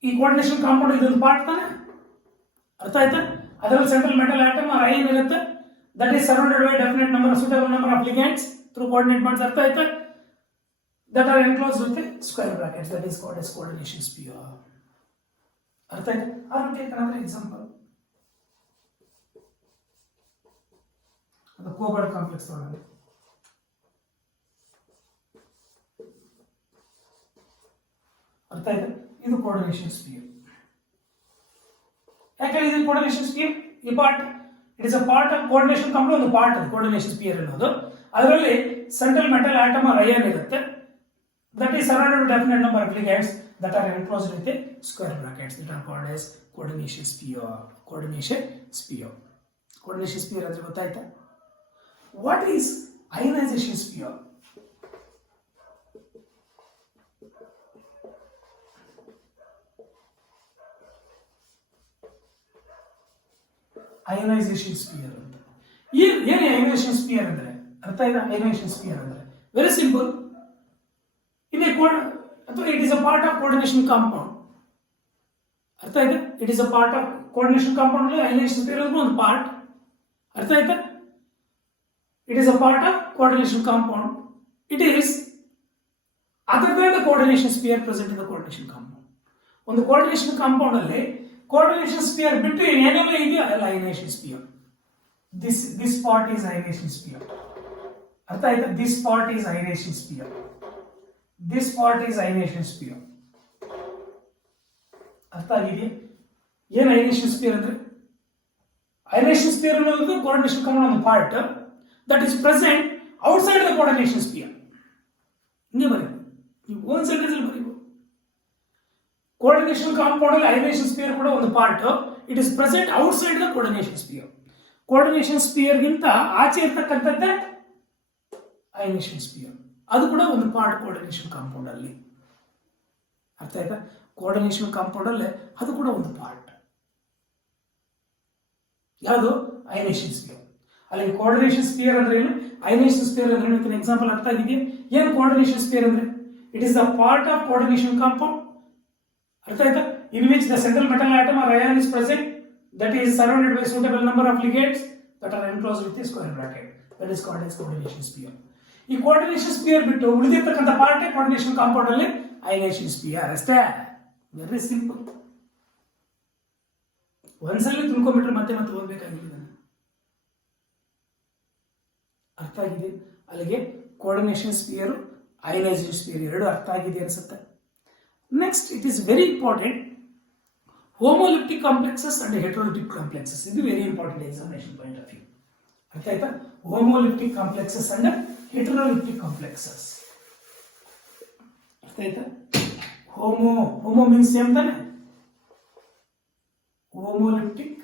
ಈ ಕೋಆರ್ಡಿನೇಷನ್ ಕಾಂಪೌಂಡ್ ಇದೊಂದು ಪಾರ್ಟ್ ತಾನೆ, ಅರ್ಥ ಆಯ್ತಾ? ಅದರಲ್ಲಿ ಸೆಂಟ್ರಲ್ ಮೆಟಲ್ ಆಟಮ್ ಅಯನ್ ಇರುತ್ತೆ, that is surrounded by definite number suitable number of ligands through coordinate ಮಾಡ್ಸ್, ಅರ್ಥ ಆಯ್ತಾ? That are enclosed with square brackets, that is called as coordination sphere. ಅರ್ಥ ಆಯ್ತಾ? ಅದನ್ನು ಟೇಕ್ another ಎಕ್ಸಾಂಪಲ್. ಅದು ಕೋಬಾಲ್ಟ್ ಕಾಂಪ್ಲೆಕ್ಸ್ ತಗೊಳ್ಳಿ. ಅರ್ಥ ಆಯ್ತಾ? ಇದು ಕೋಆರ್ಡಿನೇಷನ್ ಸ್ಪಿಯರ್. ಯಾಕಂದ್ರೆ ಇದು ಕೋಆರ್ಡಿನೇಷನ್ ಸ್ಪಿಯರ್, ಈ part it is a part of coordination compound, ಒಂದು ಪಾರ್ಟ್ ಅದು ಕೋಆರ್ಡಿನೇಷನ್ ಸ್ಪಿಯರ್ ಅನ್ನೋದು. ಅದರಲ್ಲಿ ಸೆಂಟ್ರಲ್ ಮೆಟಲ್ ಆಟಮ್ ಅಯನ್ ಇರುತ್ತೆ, that is surrounded with definite number of ligands that are enclosed with a square brackets that are called as coordination sphere. Coordination sphere. Coordination sphere ಅಂದ್ರೆ ಗೊತ್ತಾಯ್ತಾ? What is ionization sphere? Ionization sphere ಅಂತ ಏನು ionization sphere ಅಂದ್ರೆ ಅರ್ಥ ಆಯ್ತಾ? Ionization sphere ಅಂದ್ರೆ ವೆರಿ ಸಿಂಪಲ್. ಇದು ಅಥವಾ it is a part of coordination compound. ಅರ್ಥ ಆಯ್ತಾ? It is a part of coordination compound. Ionization sphere ಒಂದು ಪಾರ್ಟ್. ಅರ್ಥ ಆಯ್ತಾ? It is a part of coordination compound. It is other than the coordination sphere present in the coordination compound. ಒಂದು ಕೋಆರ್ಡಿನೇಷನ್ ಕಾಂಪೌಂಡ್ ಅಲ್ಲಿ ಕೋಆರ್ಡಿನೇಷನ್ ಸ್ಪಿಯರ್ ಬಿಟ್ಟು ಏನೆಲ್ಲ ಇದೆಯೋ ಅದೆಲ್ಲ ionization sphere. This part is ionization sphere. ಅರ್ಥ ಆಯ್ತಾ? This part is ionization sphere. This part is ionization sphere. ಅರ್ಥ ಆಗಿದೆ? ಏನು ionization sphere ಅಂದ್ರೆ? Ionization sphere ಅನ್ನೋದು coordination ಕಾಂಪೌಂಡ್ ಒಂದು part that is present outside the coordination sphere. ಹಿಂಗೆ ಬರೀಬೋದು, ನೀವು ಒಂದು ಸೆಂಟೆನ್ಸ್ ಅಲ್ಲಿ ಬರೀಬೋದು. ಕೋಆರ್ಡಿನೇಷನ್ ಕಾಂಪೌಂಡ್ ಅಲ್ಲಿ ionization sphere ಕೂಡ ಒಂದು part, it is present outside the coordination sphere. Coordination sphere ಗಿಂತ ಆಚೆ ಇರ್ತಕ್ಕಂಥದ್ದೇ ionization sphere. ಅದು ಕೂಡ ಒಂದು ಪಾರ್ಟ್ ಕೋಆರ್ಡಿನೇಷನ್ ಕಾಂಪೌಂಡ್ ಅಲ್ಲಿ. ಅರ್ಥ ಆಯ್ತಾ? ಕೋಆರ್ಡಿನೇಷನ್ ಕಾಂಪೌಂಡ್ ಅಲ್ಲೇ ಅದು ಕೂಡ ಒಂದು ಪಾರ್ಟ್. ಯಾವುದು? ಐನೇಷನ್ ಸ್ಪಿಯರ್. ಅಲ್ಲಿ ಕೋಆರ್ಡಿನೇಷನ್ ಸ್ಪಿಯರ್ ಅಂದ್ರೆ ಏನು, ಐನೇಷನ್ ಸ್ಪಿಯರ್ ಅಂದ್ರೆ ಏನು, ಎಕ್ಸಾಂಪಲ್ ಅರ್ಥ ಆಗಿದೆ? ಏನು ಕೋಆರ್ಡಿನೇಷನ್ ಸ್ಪಿಯರ್ ಅಂದ್ರೆ? It is the part of coordination compound. ಅರ್ಥ ಆಯ್ತಾ? In which the central metal atom or ion is present, that is surrounded by suitable number of ligands that are enclosed with a square bracket, that is called as coordination sphere. ಈ ಕೋಆರ್ಡಿನೇಷನ್ ಸ್ಪಿಯರ್ ಬಿಟ್ಟು ಉಳಿದಿರ್ತಕ್ಕಂಥ ಪಾರ್ಟ್ ಕೋಆರ್ಡಿನೇಷನ್ ಕಾಂಪೌಂಡ್ ಅಲ್ಲಿ ಐನೇಷನ್ ಸ್ಪಿಯರ್ ಅಷ್ಟೇ. Very simple. ಒಂದ್ಸಲ ತಿಳ್ಕೊಂಡ್ಬಿಟ್ರೆ ಮತ್ತೆ ಮತ್ತೆ ಓದ್ಬೇಕಾಗಿಲ್ಲ. ಅರ್ಥ ಆಗಿದೆ? ಅಲ್ಲಿಗೆ ಕೋಆರ್ಡಿನೇಷನ್ ಸ್ಪಿಯರ್, ಐನೈಸೇಷನ್ ಸ್ಪಿಯರ್ ಎರಡು ಅರ್ಥ ಆಗಿದೆ ಅನ್ಸುತ್ತೆ. Next, it is very important, homoleptic complexes and heteroleptic complexes. ಇದು very important examination point of view. ಅರ್ಥ ಆಯ್ತಾ? Homoleptic complexes and heterolytic complexes. ಅರ್ಥ ಆಯ್ತಾ? ಹೋಮೋ ಮೀನ್ಸ್ ಸೇಮ್ ತಾನೆ? ಹೋಮೋಲಿಪ್ಟಿಕ್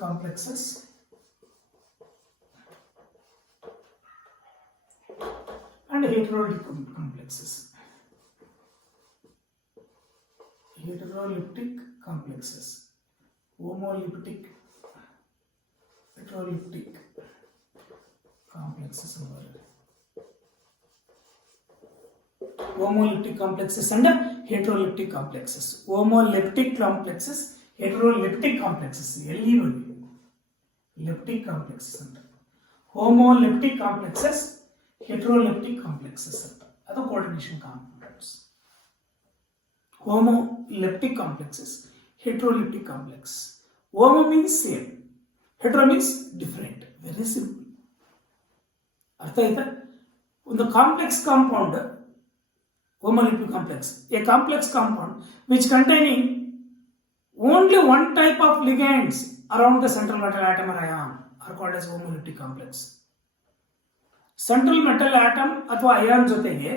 complexes and heterolytic complexes. Heterolytic complexes, homolytic, heterolytic complexes. Homolytic complexes and heterolytic complexes. Homoleptic complexes, heteroleptic complexes. Leptic complexes and homoleptic complexes, heteroleptic complexes. That's coordination components. Homoleptic complexes, heteroleptic complex. Homo means same, hetero means different. Very simple. ಅರ್ಥ ಆಯ್ತಾ? ಒಂದು complex compound, homoleptic complex, a complex compound which containing only one type of ligands around the central metal atom or ion are called as homoleptic complex. Central metal atom ಅಥವಾ ಅಯಾನ್ ಜೊತೆಗೆ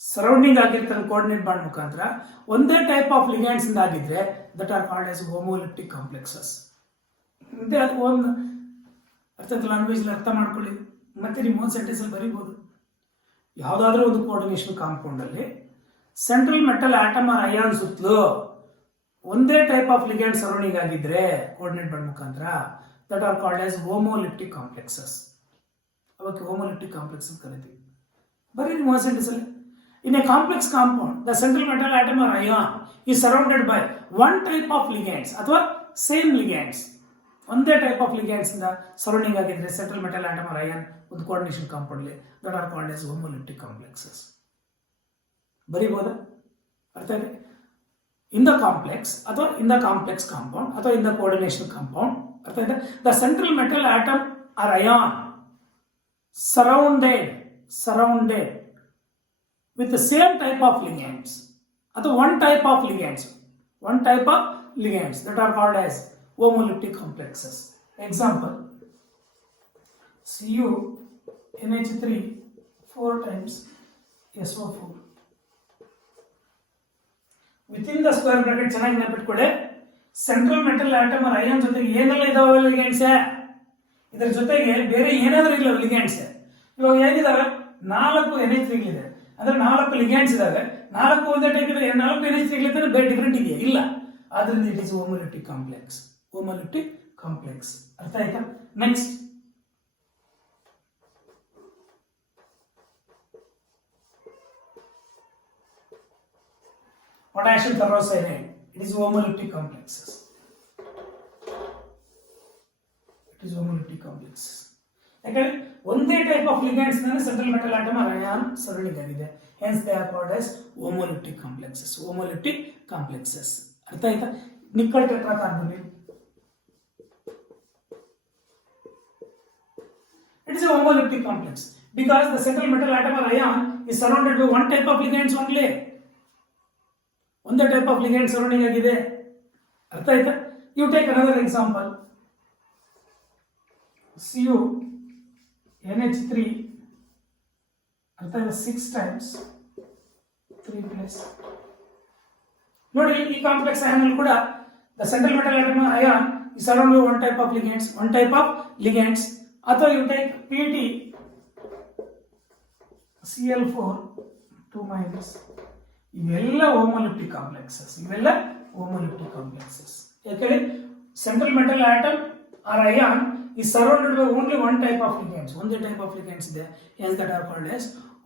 ಸರೌಂಡಿಂಗ್ ಆಗಿರ್ತಾರೆ ಕೋಆರ್ಡಿನೇಟ್ ಬಾಂಡ್ ಮುಖಾಂತರ ಒಂದೇ ಟೈಪ್ ಆಫ್ ಲಿಗ್ಯಾಂಡ್ಸ್ ಇಂದ ಆಗಿದ್ರೆ that are called as homoleptic complexes. ಮತ್ತೆ ಅದು ಒಂದು ಅರ್ಥ ಲ್ಯಾಂಗ್ವೇಜ್ ಅರ್ಥ ಮಾಡ್ಕೊಳ್ಳಿ, ಮತ್ತೆ ನಿಮ್ಮ ಓನ್ ಸೆಂಟೆನ್ಸ್ ಅಲ್ಲಿ ಬರೀಬಹುದು. ಯಾವುದಾದ್ರೂ ಒಂದು ಕೋಆರ್ಡಿನೇಷನ್ ಕಾಂಪೌಂಡ್ ಅಲ್ಲಿ central metal atom or ion ಸುತ್ತಲೂ ಒಂದೇ ಟೈಪ್ ಆಫ್ ಲಿಗ್ಯಾಂಡ್ ಸರೌಂಡಿಂಗ್ ಆಗಿದ್ರೆ ಕೋಆರ್ಡಿನೇಟ್ ಬಾಂಡ್ ಮುಖಾಂತರ that are called as homoleptic complexes. ಅವಕ್ಕೆ homoleptic complexes ಕರೀತೀವಿ. Very more simply, in a complex compound, the central metal atom or ion is surrounded by one type of ligands ಅಥವಾ same ligands. ಒಂದೇ ಟೈಪ್ ಆಫ್ ಲಿಗ್ಯಾಂಡ್ಸ್ ಇಂದ ಸರೌಂಡಿಂಗ್ ಆಗಿದ್ರೆ central metal atom or ion ಒಂದು coordination compound that are called as homoleptic complexes. ಬರೀಬಹುದಾ? ಅರ್ಥ ಇದೆ? ಇನ್ ದ ಕಾಂಪ್ಲೆಕ್ಸ್ ಅಥವಾ ಇನ್ ದ ಕಾಂಪ್ಲೆಕ್ಸ್ ಕಾಂಪೌಂಡ್ ಅಥವಾ ಇನ್ ದ ಕೋಆರ್ಡಿನೇಷನ್ ಕಾಂಪೌಂಡ್, ಅರ್ಥ ಇದೆ? The central metal atom or ion surrounded with the same type of ligands ಅಥವಾ one type of ligands that are called as homoleptic complexes. Example, Cu NH3 4 times SO4. Within the square bracket ಚೆನ್ನಾಗಿ ನೆನಪಿಟ್ಕೊಳ್ಳಿ, central metal atom or ion ಜೊತೆಗೆ ಏನೆಲ್ಲ ಇದಾವೆ ಲಿಗ್ಯಾಂಡ್ಸ್, ಇದರ ಜೊತೆಗೆ ಬೇರೆ ಏನಾದರೂ ಇಲ್ಲ ಲಿಗ್ಯಾಂಡ್ಸ್. ಇವಾಗ ಹೇಗಿದಾವೆ 4 NH3 ಇದೆ ಅಂದ್ರೆ 4 ಲಿಗ್ಯಾಂಡ್ಸ್ ಇದಾವೆ, 4 ಒಂದೇ ಟೈಪ್ ಇದೆ, 4 NH3 ಇದ್ರೆ ಬೇರೆ ಡಿಫರೆಂಟ್ ಇದೆಯಾ? ಇಲ್ಲ. ಆದ್ರಿಂದ it is homoleptic complex. Homoleptic complex. ಅರ್ಥ ಆಯ್ತಾ? Next potassium ferrocyanide, it is homolytic complexes. ಯಾಕಂದ್ರೆ ಒಂದೇ ಟೈಪ್ ಆಫ್ ಲಿಗ್ಯಾಂಡ್ಸ್ ನ central metal atom or ion surrounding ಆಗಿದೆ, hence they are called as homoleptic complexes. ಅರ್ಥ ಆಯ್ತಾ? Nickel tetracarbonate, it is a homoleptic complex because the central metal atom or ion is surrounded by one type of ligands only. ಒಂದೇ ಟೈಪ್ ಆಫ್ ಲಿಗ್ಯಾಂಡ್ ಸರೌಂಡಿಂಗ್ ಆಗಿದೆ. ಅರ್ಥ ಆಯ್ತಾ? You take another example, Cu NH3, ಅರ್ಥ ಆಯ್ತಾ? 6 times 3 plus. ನೋಡಿ, ಈ ಕಾಂಪ್ಲೆಕ್ಸ್ ಅಯಾನ್ ಅಲ್ಲಿ ಕೂಡ the central metal atom or ion is surrounded by one type of ligands. ಅಥವಾ you take PT Cl4 2 minus. ಇವೆಲ್ಲ ಹೋಮೋಲಿಪ್ಟಿಕ್ ಕಾಂಪ್ಲೆಕ್ಸಸ್. ಯಾಕಂದ್ರೆ central metal atom or ion is surrounded by only one type of ligands. ಒಂದೇ ಟೈಪ್ ಆಫ್ ಲಿಗ್ಯಾಂಡ್ಸ್ ಇದೆ, hence that are called as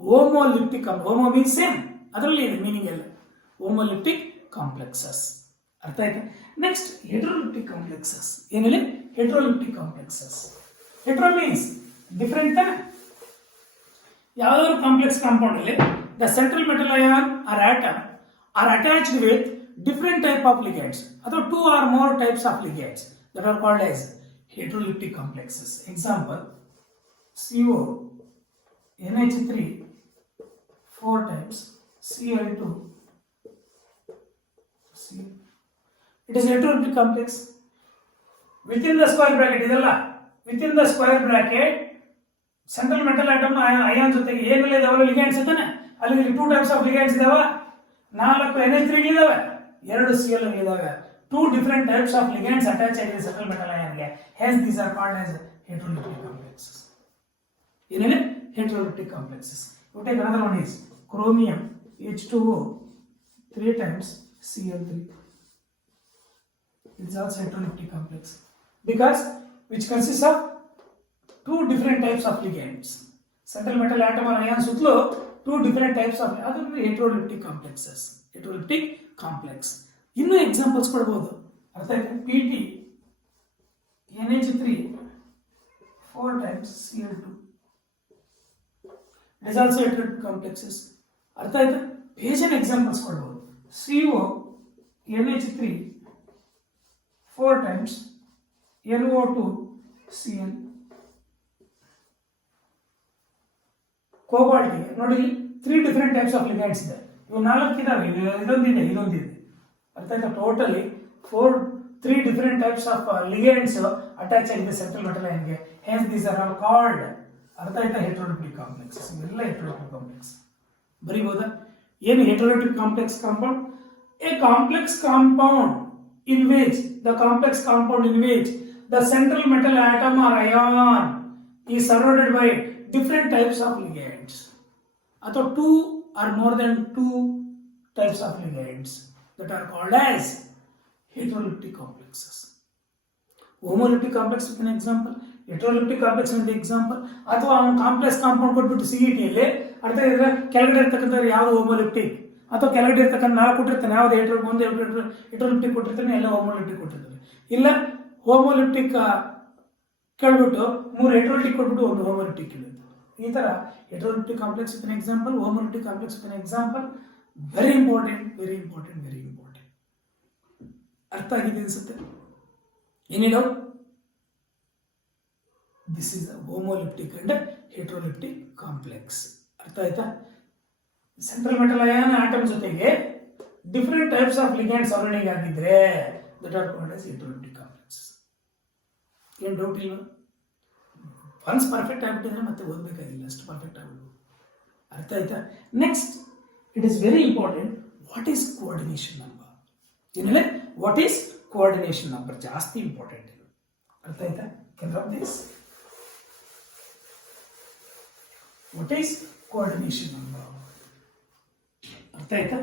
homolyptic. Homo means same, ಅದರಲ್ಲಿ ಇದೆ ಮೀನಿಂಗ್ ಎಲ್ಲ. Homoleptic complexes. ಅರ್ಥ ಆಯ್ತಾ? Next heteroleptic complexes. ಏನಿದೆ? Heteroleptic complexes. Hetero means different ತಾನೆ. ಯಾವುದಾದ್ರು ಕಾಂಪ್ಲೆಕ್ಸ್ ಕಾಂಪೌಂಡ್ ಅಲ್ಲಿ the central metal ion or atom R attached with different type of ligands ಅಥವಾ 2 or more types of ligands that are called as heterolytic complexes. Example, CO NH3 4 times Cl2 it is heterolytic complex. Within the square bracket ಇದಲ್ಲ, within the square bracket central metal atom ion ಜೊತೆಗೆ ಏನೆಲ್ಲ ಇದಾವೆ ಲಿಗ್ಯಾಂಡ್ಸ್ ಇದ್ದಾನೆ, ಅಲ್ಲಿ 2 types of ligands ಇದಾವೆ, 4 NH3 ಇದಾವೆ, 2 Cl ಇದಾವೆ. 2 different types of ligands attached to the central metal ion ಗೆ, hence these are called as heterolytic complexes. ಏನೇನೆ? heterolytic complexes. You take another one is chromium H2O 3 times Cl3. It is also heterolytic complex because which consists of 2 different types of ligands. Central metal atom or ion ಸುತ್ತಲೂ 2 different types of ಅದನ್ನು heterolytic complexes. heterolytic complex. ಇನ್ನೂ ಎಕ್ಸಾಂಪಲ್ಸ್ ಕೊಡಬಹುದು. ಅರ್ಥ ಆಯ್ತಾ? PT NH3 4 times Cl2. It is also heterolytic complexes. ಅರ್ಥ ಆಯ್ತಾ? ಬೇಜಾನ್ ಎಕ್ಸಾಂಪಲ್ಸ್ ಕೊಡಬಹುದು. CO NH3 4 times NO2 Cl. Cobalt ನೋಡಿ, 3 different types of ligands ಇದೆ. ಇವು 4 ಇದಾವೆ, ಇದೊಂದಿದೆ. ಅರ್ಥ ಆಯ್ತಾ? Totally 3 different types of ligands attach ಆಗಿದೆ ಸೆಂಟ್ರಲ್ ಮೆಟಲ್ ಅಯಾನ್ಗೆ, hence these are all called. ಅರ್ಥ ಆಯ್ತಾ? Heteroleptic complexes. ಇವೆಲ್ಲ ಹೆಟರೋಲಿಪ್ಟಿಕ್ ಕಾಂಪ್ಲೆಕ್ಸ್. ಬರೀಬಹುದಾ? ಏನು heteroleptic complex compound? A complex compound in which the central metal atom or ion is surrounded by different types of ligands. ಅಥವಾ 2 or more than 2 types of ligands that are called as heterolytic complexes. Homoleptic complex with an example, heteroleptic complex with example, ಅಥವಾ ಅವನು ಕಾಂಪ್ಲೆಕ್ಸ್ ಕಾಂಪೌಂಡ್ ಕೊಟ್ಬಿಟ್ಟು CET-ಯಲ್ಲಿ ಅರ್ಥ ಇದ್ರೆ ಕೆಳಗಡೆ ಇರ್ತಕ್ಕಂಥ ಯಾವುದು ಹೋಮೋಲಿಪ್ಟಿಕ್, ಅಥವಾ ಕೆಳಗಡೆ ಇರ್ತಕ್ಕಂಥ 4 ಕೊಟ್ಟಿರ್ತಾನೆ, ಯಾವ್ದು ಹೆಟರೋಲಿಪ್ಟಿಕ್ ಕೊಟ್ಟಿರ್ತಾನೆ, ಎಲ್ಲ ಹೋಮೋಲಿಪ್ಟಿಕ್ ಕೊಟ್ಟಿರ್ತಾನೆ. ಇಲ್ಲ ಹೋಮೋಲಿಪ್ಟಿಕ್ ಕೇಳ್ಬಿಟ್ಟು 3 ಹೆಟರೋಲಿಪ್ಟಿಕ್ ಕೊಟ್ಬಿಟ್ಟು 1 ಹೋಮೋಲಿಪ್ಟಿಕ್ ಕೇಳಿರ್ತಾರೆ. ಈ ತರ heteroleptic complex with an example, homoleptic complex with an example, very important, very important, very important. ಅರ್ಥ ಆಗಿದೆ ಅನ್ಸುತ್ತೆ. ಏನಿದು? This is homoleptic and heteroleptic complex. ಅರ್ಥ ಆಯ್ತಾ? ಸೆಂಟ್ರಲ್ ಮೆಟಲ್ ಅಯಾನ್ ಆಟಮ್ ಜೊತೆಗೆ different types of ligand surrounding ಆಗಿದ್ರೆ that are called as heteroleptic complex. ಏನು ಡೌಟ್ ಇಲ್ಲ? ಒನ್ಸ್ ಪರ್ಫೆಕ್ಟ್ ಆಗ್ಬಿಟ್ಟಿದ್ರೆ ಮತ್ತೆ ಓದಬೇಕಾಗಿಲ್ಲ, ಅಷ್ಟು ಪರ್ಫೆಕ್ಟ್ ಆಗ್ಬಿಟ್ಟು. ಅರ್ಥ ಆಯ್ತಾ? Next, it is very important, what is coordination number? ಏನಿದೆ? What is coordination number? ಜಾಸ್ತಿ ಇಂಪಾರ್ಟೆಂಟ್ ಇದು. ಅರ್ಥ ಆಯ್ತಾ? Ken rap this. What is coordination number? ಅರ್ಥ ಆಯ್ತಾ?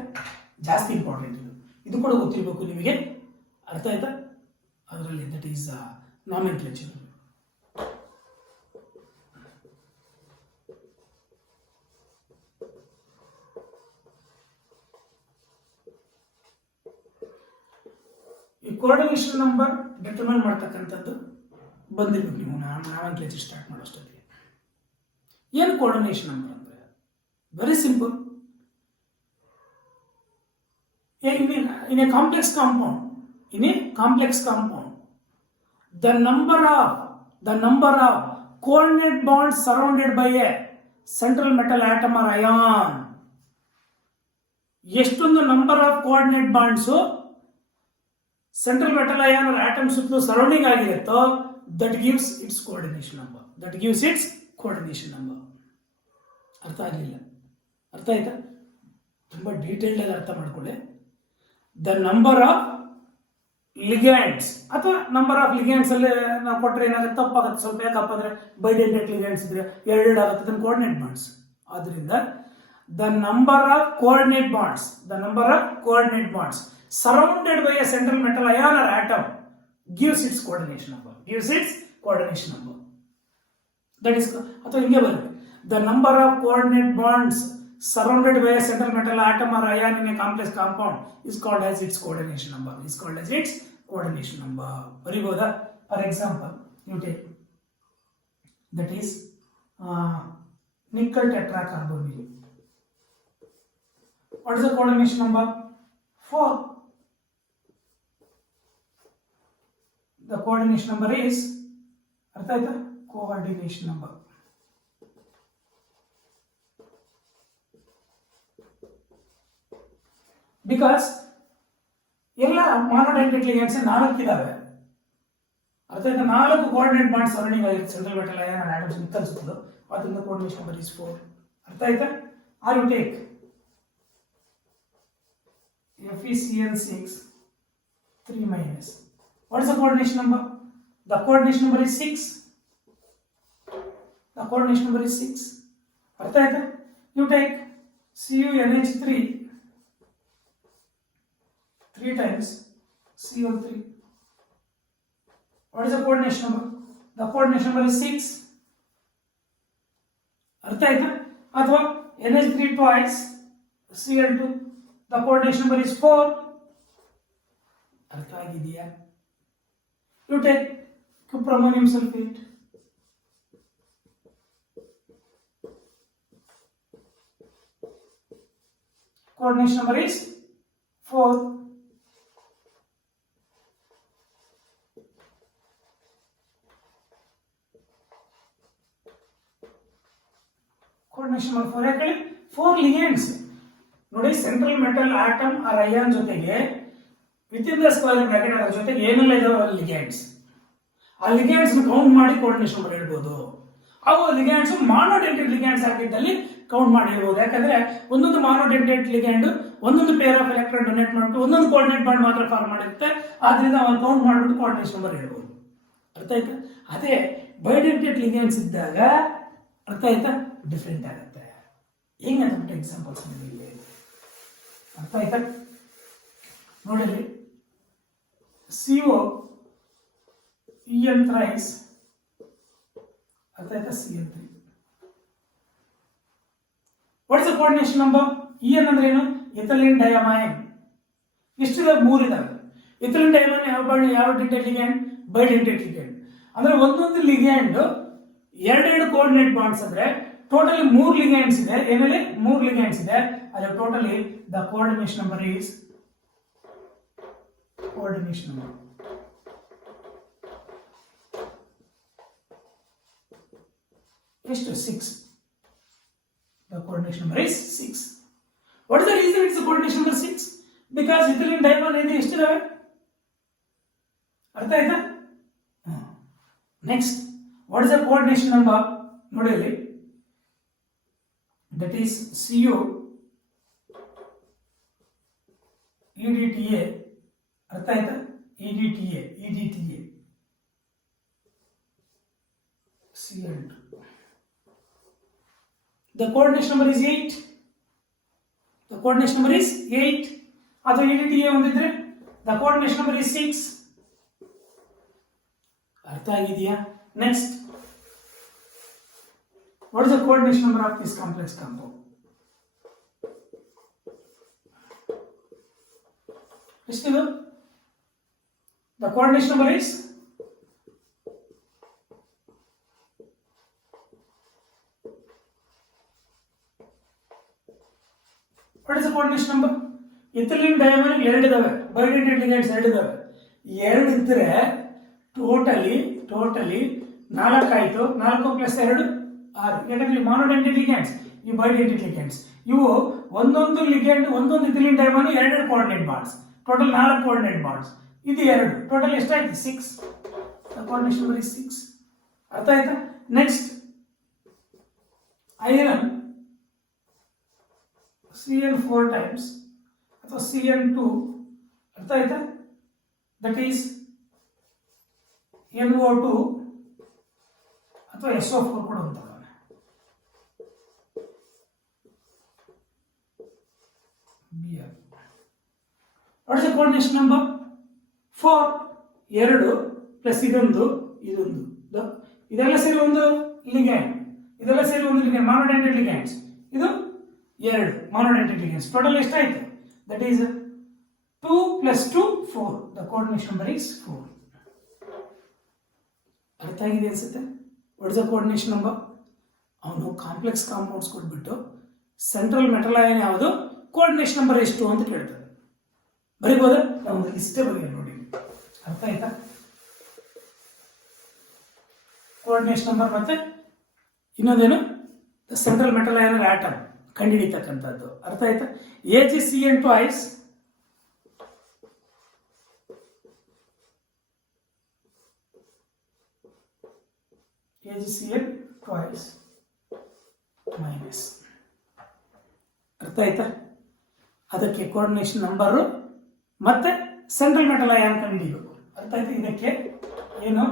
ಜಾಸ್ತಿ ಇಂಪಾರ್ಟೆಂಟ್ ಇದು. ಇದು ಕೂಡ ಗೊತ್ತಿರಬೇಕು ನಿಮಗೆ. ಅರ್ಥ ಆಯ್ತಾ? ಅದರಲ್ಲಿ ದಟ್ ಈಸ್ ನಾಮೆನ್ಕ್ಲೇಚರ್. ಈ ಕೋಆರ್ಡಿನೇಷನ್ ನಂಬರ್ ಡಿಟರ್ಮೈನ್ ಮಾಡ್ತಕ್ಕಂಥದ್ದು ಬಂದಿರ್ಬೇಕು ನೀವು ನಾಮೆನ್ಕ್ಲೇಚರ್ ಸ್ಟಾರ್ಟ್ ಮಾಡೋಷ್ಟೊತ್ತಿಗೆ. ಏನು ಕೋಆರ್ಡಿನೇಷನ್ ನಂಬರ್ ಅಂದರೆ very simple. In a complex compound, the number of coordinate bonds surrounded by a central metal atom or ion, ಎಷ್ಟೊಂದು number of coordinate bonds central metal ion or atom ಸುತ್ತಲೂ surrounding ಆಗಿರುತ್ತೋ that gives its coordination number. ಅರ್ಥ ಆಗಲಿಲ್ಲ? ಅರ್ಥ ಆಯ್ತಾ? ತುಂಬಾ ಡೀಟೇಲ್ಡ್ ಆಗಿ ಅರ್ಥ ಮಾಡ್ಕೊಳ್ಳಿ. ದ ನಂಬರ್ ಆಫ್ ಲಿಗ್ಯಾಂಡ್ಸ್ ಅಥವಾ ನಂಬರ್ ಆಫ್ ಲಿಗ್ಯಾಂಡ್ಸ್ ಅಲ್ಲಿ ನಾವು ಕೊಟ್ಟರೆ ಏನಾಗುತ್ತೆ? ತಪ್ಪಾಗುತ್ತೆ ಸ್ವಲ್ಪ. ಯಾಕಪ್ಪ ಅಂದ್ರೆ ಬೈಡೆಂಟೆಡ್ ಲಿಗ್ಯಾಂಡ್ಸ್ ಇದ್ರೆ 2 ಆಗುತ್ತೆ, ಅದನ್ನು ಕೋಆರ್ಡಿನೇಟ್ ಬಾಂಡ್ಸ್. ಆದ್ರಿಂದ the number of coordinate bonds surrounded by a central metal ion or atom gives its coordination number. That is, ಅಥವಾ ಹಿಂಗೆ ಬರುತ್ತೆ, the number of coordinate bonds surrounded by a central metal atom or ion in a complex compound is called as its coordination number. ಬರೀಬಹುದಾ? For example, you take that is nickel tetracarbonyl. What is the coordination number? 4. The coordination number is, ಅರ್ಥ ಆಯ್ತಾ? coordination number. ಬಿಕಾಸ್ ಎಲ್ಲ ಮಾನೋಡೆಂಟೆಡ್ ಲಿಗ್ಯಾಂಡ್ಸ್ 4 ಇದಾವೆ. ಅರ್ಥ ಆಯ್ತಾ? 4 ಕೋಆರ್ಡಿನೇಟ್ ಬಾಂಡ್ ಸರೌಂಡಿಂಗ್ ಆಗಿರುತ್ತೆ central metal ion and atoms nickel ಸುತ್ತಲೂ. ಅದರಿಂದ ಕೋಆರ್ಡಿನೇಷನ್ ನಂಬರ್ ಇಸ್ 4. ಅರ್ಥ ಆಯ್ತಾ? Or you take FeCl6 3-. What is the coordination number? The coordination number is 6. ಅರ್ಥ ಆಯ್ತಾ? You take CuNH3 3 times Cl3. What is the coordination number? The coordination number is 6. ಅರ್ಥ ಆಯ್ತಾ? ಅಥವಾ NH3 twice Cl2. The coordination number is 4. ಅರ್ಥ ಆಗಿದೆಯಾ? You take cupramonium sulfate. Coordination number is 4. Coordination number 4 ಯಾಕಂದ್ರೆ 4 ligands. ನೋಡಿ, central metal atom or ion ಜೊತೆಗೆ with in the square bracket ಅದರ ಜೊತೆಗೆ ಏನೆಲ್ಲ ಇದಾವೆ ಲಿಗ್ಯಾಂಡ್ಸ್. ಆ ಲಿಗ್ಯಾಂಡ್ಸ್ ಕೌಂಟ್ ಮಾಡಿ ಕೋಆರ್ಡಿನೇಷನ್ ನಂಬರ್ ಹೇಳ್ಬೋದು. ಅವು ಲಿಗ್ಯಾಂಡ್ಸ್ ಮಾನೋಡೆಂಟೆಡ್ ಲಿಗ್ಯಾಂಡ್ಸ್ ಆಗಿದ್ದಲ್ಲಿ ಕೌಂಟ್ ಮಾಡಿ ಹೇಳ್ಬೋದು. ಯಾಕಂದ್ರೆ ಒಂದೊಂದು ಮಾನೋಡೆಂಟೆಡ್ ಲಿಗ್ಯಾಂಡ್ ಒಂದೊಂದು ಪೇರ್ ಆಫ್ ಎಲೆಕ್ಟ್ರಾನ್ ಡೊನೇಟ್ ಮಾಡ್ಬಿಟ್ಟು ಒಂದೊಂದು ಕೋಆರ್ಡಿನೇಟ್ ಬಾಂಡ್ ಮಾತ್ರ ಫಾರ್ಮ್ ಮಾಡುತ್ತೆ. ಆದ್ರಿಂದ ಅವನು ಕೌಂಟ್ ಮಾಡ್ಬಿಟ್ಟು ಕೋಆರ್ಡಿನೇಷನ್ ನಂಬರ್ ಹೇಳ್ಬೋದು. ಅರ್ಥ ಆಯ್ತಾ? ಅದೇ ಬೈಡೆಂಟೆಡ್ ಲಿಗ್ಯಾಂಡ್ಸ್ ಇದ್ದಾಗ ಅರ್ಥ ಆಯ್ತಾ ಡಿಫ್ರೆಂಟ್ ಆಗುತ್ತೆ. ಹೆಂಗಂತ ಎಕ್ಸಾಂಪಲ್ಸ್ ಇಲ್ಲಿ ಅರ್ಥ ಆಯ್ತಾ? ನೋಡಿರಿ, CO CN thrice, ಅರ್ಥ ಆಯ್ತಾ? CN3. What is the coordination number? EN ಅಂದ್ರೆ ಏನು? ಇಥಿಲಿನ್ ಡಯಾಮೈನ್. ಇಷ್ಟಿದೆ, 3 ಇದಾವೆ. ಇಥಿಲಿನ್ ಡಯಾಮೈನ್ ಯಾವ ಡೆಂಟೇಟ್ ಲಿಗ್ಯಾಂಡ್? Bidentate ligand. ಅಂದ್ರೆ ಒಂದೊಂದು ಲಿಗ್ಯಾಂಡ್ ಎರಡೆರಡು ಕೋಆರ್ಡಿನೇಟ್ ಬಾಂಡ್ಸ್ ಅಂದ್ರೆ ಟೋಟಲಿ 3 ಲಿಗ್ಯಾಂಡ್ಸ್ ಇದೆ. ಏನಲ್ಲಿ 3 ಲಿಗ್ಯಾಂಡ್ಸ್ ಇದೆ. ಅಲ್ಲಿ totally the coordination number is coordination number ಎಷ್ಟು? 6. The coordination number is 6. What is the reason it's the coordination number 6? Because ethylene diamond ಎಷ್ಟಿದಾವೆ? ಅರ್ಥ ಆಯ್ತಾ? Next, what is the coordination number? ನೋಡಿ ಇಲ್ಲಿ, that is CO EDTA. ಅರ್ಥ ಆಯ್ತಾ? EDTA CN2. The coordination number is 8. The coordination number is 8. ಅಥವಾ EDTA ಒಂದಿದ್ರೆ the coordination number is 6. ಅರ್ಥ ಆಗಿದೆಯಾ? ನೆಕ್ಸ್ಟ್, what is the coordination number of this complex compound? ಎಷ್ಟಿದು? The coordination number is what is the coordination number? Ethylene diamine 2 ಇದಾವೆ, ಬೈಡೆಂಟೇಟ್ ಲಿಗ್ಯಾಂಡ್ಸ್ 2 ಇದಾವೆ. 2 ಇದ್ರೆ ಟೋಟಲಿ 4 ಆಯ್ತು. 4 + 2 6. ಯಾಕಂದ್ರೆ ಮಾನೋಡೆಂಟೇಟ್ ಲಿಗ್ಯಾಂಡ್ಸ್, ಈ ಬೈಡೆಂಟೇಟ್ ಲಿಗ್ಯಾಂಡ್ಸ್, ಇವು ಒಂದೊಂದು ಲಿಗ್ಯಾಂಡ್ ಒಂದೊಂದು ethylene diamine 2 coordinate bonds, total 4 coordinate bonds. ಇದು 2, ಟೋಟಲ್ ಎಷ್ಟಾಯ್ತು? 6. The coordination number is 6. ಅರ್ಥ ಆಯ್ತಾ? ನೆಕ್ಸ್ಟ್, ಐರನ್ CN4 times ಅಥವಾ CN2. ಅರ್ಥ ಆಯ್ತಾ? ದಟ್ ಈಸ್ NO2 ಅಥವಾ SO4 ಕೂಡ ಅಂತ. What is the coordination number? 4. 2 plus ಇದೊಂದು. ಇದೆಲ್ಲ ಸೇರಿ ಒಂದು ಲಿಗ್ಯಾಂಡ್, ಇದೆಲ್ಲ ಸೇರಿ ಒಂದು ಲಿಗ್ಯಾಂಡ್, ಮಾನೋಡೆಂಟೇಟ್ ಲಿಗ್ಯಾಂಡ್ಸ್. ಇದು 2 ಮಾನೋಡೆಂಟೇಟ್ ಲಿಗ್ಯಾಂಡ್ಸ್. ಟೋಟಲ್ ಎಷ್ಟಾಯ್ತು? That is 2 + 2 4. The coordination number is 4. ಅರ್ಥ ಆಗಿದೆ ಅನ್ಸುತ್ತೆ? What is the coordination number? ಅವನು ಕಾಂಪ್ಲೆಕ್ಸ್ ಕಾಂಪೌಂಡ್ಸ್ ಕೊಟ್ಬಿಟ್ಟು ಸೆಂಟ್ರಲ್ ಮೆಟಲ್ ಅಯಾನ್ ಯಾವುದು, ಕೋಆರ್ಡಿನೇಷನ್ ನಂಬರ್ ಎಷ್ಟು ಅಂತ ಕೇಳ್ತಾರೆ. ಬರೀಬೋದಾ? ನಾವು ಇಷ್ಟೇ ಬಗ್ಗೆ ನೋಡಿ. ಅರ್ಥ ಆಯ್ತಾ? ಕೋಆರ್ಡಿನೇಷನ್ ನಂಬರ್ ಮತ್ತೆ ಇನ್ನೊಂದೇನು, ಸೆಂಟ್ರಲ್ ಮೆಟಲ್ ಅಯಾನ್ ಆಟಮ್ ಕಂಡುಹಿಡಿತಕ್ಕಂಥದ್ದು. ಅರ್ಥ ಆಯ್ತಾ? AgCN twice minus. ಅರ್ಥ ಆಯ್ತಾ? ಅದಕ್ಕೆ ಕೋಆರ್ಡಿನೇಷನ್ ನಂಬರು ಮತ್ತೆ ಸೆಂಟ್ರಲ್ ಮೆಟಲ್ ಅಯಾನ್ ಕಂಡುಹಿಡಿಯಬೇಕು. ಅರ್ಥ ಆಯ್ತಾ? ಇದಕ್ಕೆ ಏನು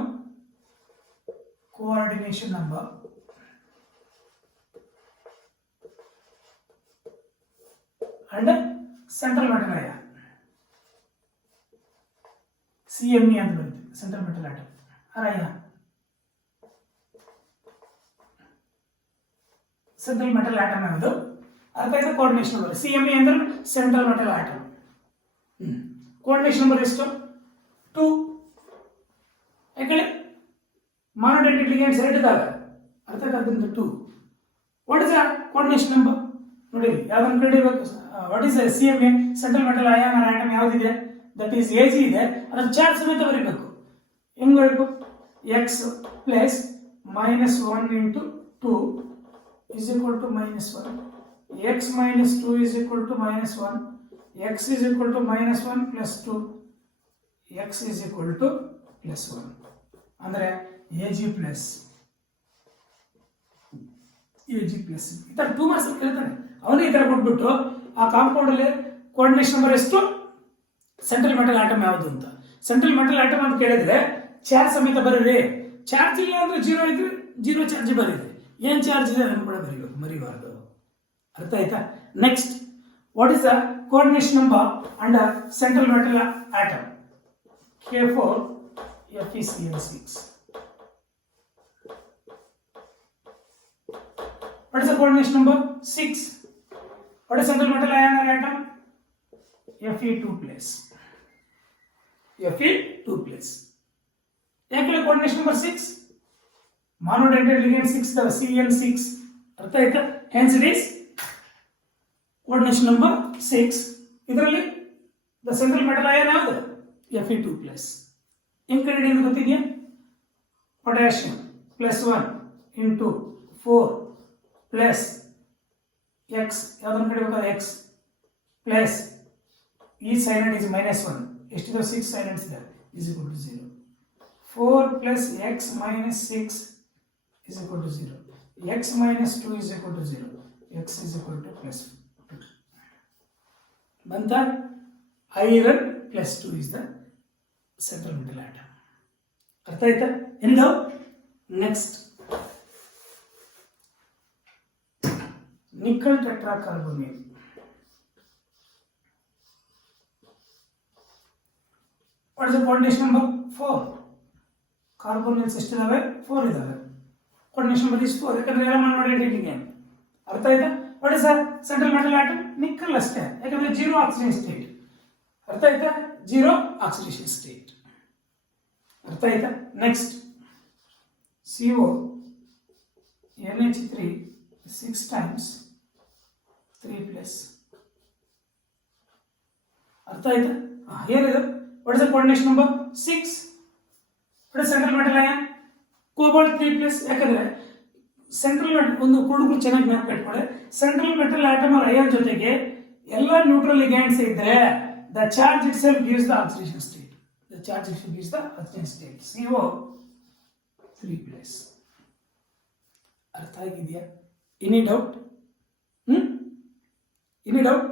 coordination number and central metal ion, CME ಅಂತ ಬರುತ್ತೆ. Central metal atom ion, central metal atom ಅನ್ನೋದು. ಅರ್ಥ ಆಯ್ತಾ? ಕೋಆರ್ಡಿನೇಷನ್ ನಂಬರ್ CME ಅಂದ್ರೆ central metal atom. Coordination number ಎಷ್ಟು? 2. ಯಾಕಂದ್ರೆ ಮಾನೋಡೆಂಟೇಟ್ ಲಿಗ್ಯಾಂಡ್ಸ್ 2 ಇದಾವೆ. ಅರ್ಥ ಆಯ್ತಾ? 2. What is the coordination number? ನೋಡಿ, ಯಾವ್ದನ್ನು ಕಂಡುಹಿಡಿಯಬೇಕು? What is CME central metal ion atom ಯಾವ್ದಿದೆ? ದಟ್ ಈಸ್ Ag ಇದೆ. ಅದರ ಚಾರ್ಜ್ ಸಮೇತ ಬರೀಬೇಕು. ಹೆಂಗ್ ಬರಬೇಕು? x + -1 × 2 is equal to -1. x - 2 is equal to -1. x is equal to -1 + 2. x is equal to +1. ಅಂದ್ರೆ Ag plus ಈ ತರ 2 ಮಾರ್ಕ್ಸ್ ಕೇಳ್ತಾನೆ. ಅವನೇ ಈ ತರ ಕೊಟ್ಬಿಟ್ಟು ಆ ಕಾಂಪೌಂಡ್ ಅಲ್ಲಿ ಕೋಆರ್ಡಿನೇಷನ್ ನಂಬರ್ ಎಷ್ಟು, ಸೆಂಟ್ರಲ್ ಮೆಟಲ್ ಆಟಮ್ ಯಾವುದು ಅಂತ. ಸೆಂಟ್ರಲ್ ಮೆಟಲ್ ಆಟಮ್ ಅಂತ ಕೇಳಿದ್ರೆ ಚಾರ್ಜ್ ಸಮೇತ ಬರೀರಿ. ಚಾರ್ಜ್ ಇಲ್ಲ ಅಂದ್ರೆ 0 ಇದ್ರೆ 0 ಚಾರ್ಜ್ ಬರೀರಿ. ಏನ್ ಚಾರ್ಜ್ ಇದೆ ಅದನ್ನು ಕೂಡ ಬರೀಬೇಕು, ಮರಿಬಾರ್ದು. ಅರ್ಥ ಆಯ್ತಾ? Next, what is the coordination number under central metal atom? K4 FeCl6. What is the coordination number? 6. What is central metal ion or atom? Fe2 plus. Fe2 plus. ಯಾಕೆ coordination number 6? Monodentate ligand 6 the CN6. ಅರ್ಥ ಆಯ್ತಾ? Hence it is coordination number 6. ಇದರಲ್ಲಿ the central metal ion ಯಾವುದು? Fe2 plus. ಹೆಂಗೆ ಕಂಡುಹಿಡಿಯೋದು ಗೊತ್ತಿದೆಯಾ? potassium plus 1 into 4 plus x ಯಾವ್ದನ್ನು ಕಡಿಬೇಕಾದ್ರೆ x plus ಈ cyanide is -1 ಎಷ್ಟಿದೆ 6 cyanides ಇದೆ is equal to 0. 4 plus x minus 6 is equal to 0. X minus 2 is equal to 0. X is equal to plus 2. Banta iron plus 2 is the central metal atom. Artha aita? Any doubt? Next. Nickel tetracarbonate. What is the coordination number? 4. Carbonyls ಎಷ್ಟಿದಾವೆ? 4 ಇದಾವೆ. coordination number is 4. ಯಾಕಂದ್ರೆ ಎಲ್ಲ monodentate ligand. ಅರ್ಥ ಆಯ್ತಾ? What is the central metal atom? Nickel ಅಷ್ಟೇ. ಯಾಕಂದ್ರೆ 0 oxidation state. ಅರ್ಥ ಆಯ್ತಾ? 0 oxidation state. ಅರ್ಥ ಆಯ್ತಾ? Next. CO NH3 6 times 3 plus. ಅರ್ಥ ಆಯ್ತಾ? ಏನಿದೆ? What is the coordination number? 6. What is central metal ion? Cobalt 3 plus. ಯಾಕಂದ್ರೆ ಸೆಂಟ್ರಲ್ ಒಂದು ಹುಡುಗರು ಚೆನ್ನಾಗಿ ಜ್ಞಾಪಕ ಇಟ್ಕೊಳ್ಳಿ. ಸೆಂಟ್ರಲ್ ಮೆಟಲ್ ಆಟಮ್ ಅಯಾನ್ ಜೊತೆಗೆ ಎಲ್ಲ ನ್ಯೂಟ್ರಲ್ ಲಿಗ್ಯಾಂಡ್ಸ್ ಇದ್ರೆ the charge it self gives the oxidation state. The charge it self gives the oxidation state. CO 3 plus. ಅರ್ಥ ಆಗಿದೆಯಾ? Any doubt? Any doubt?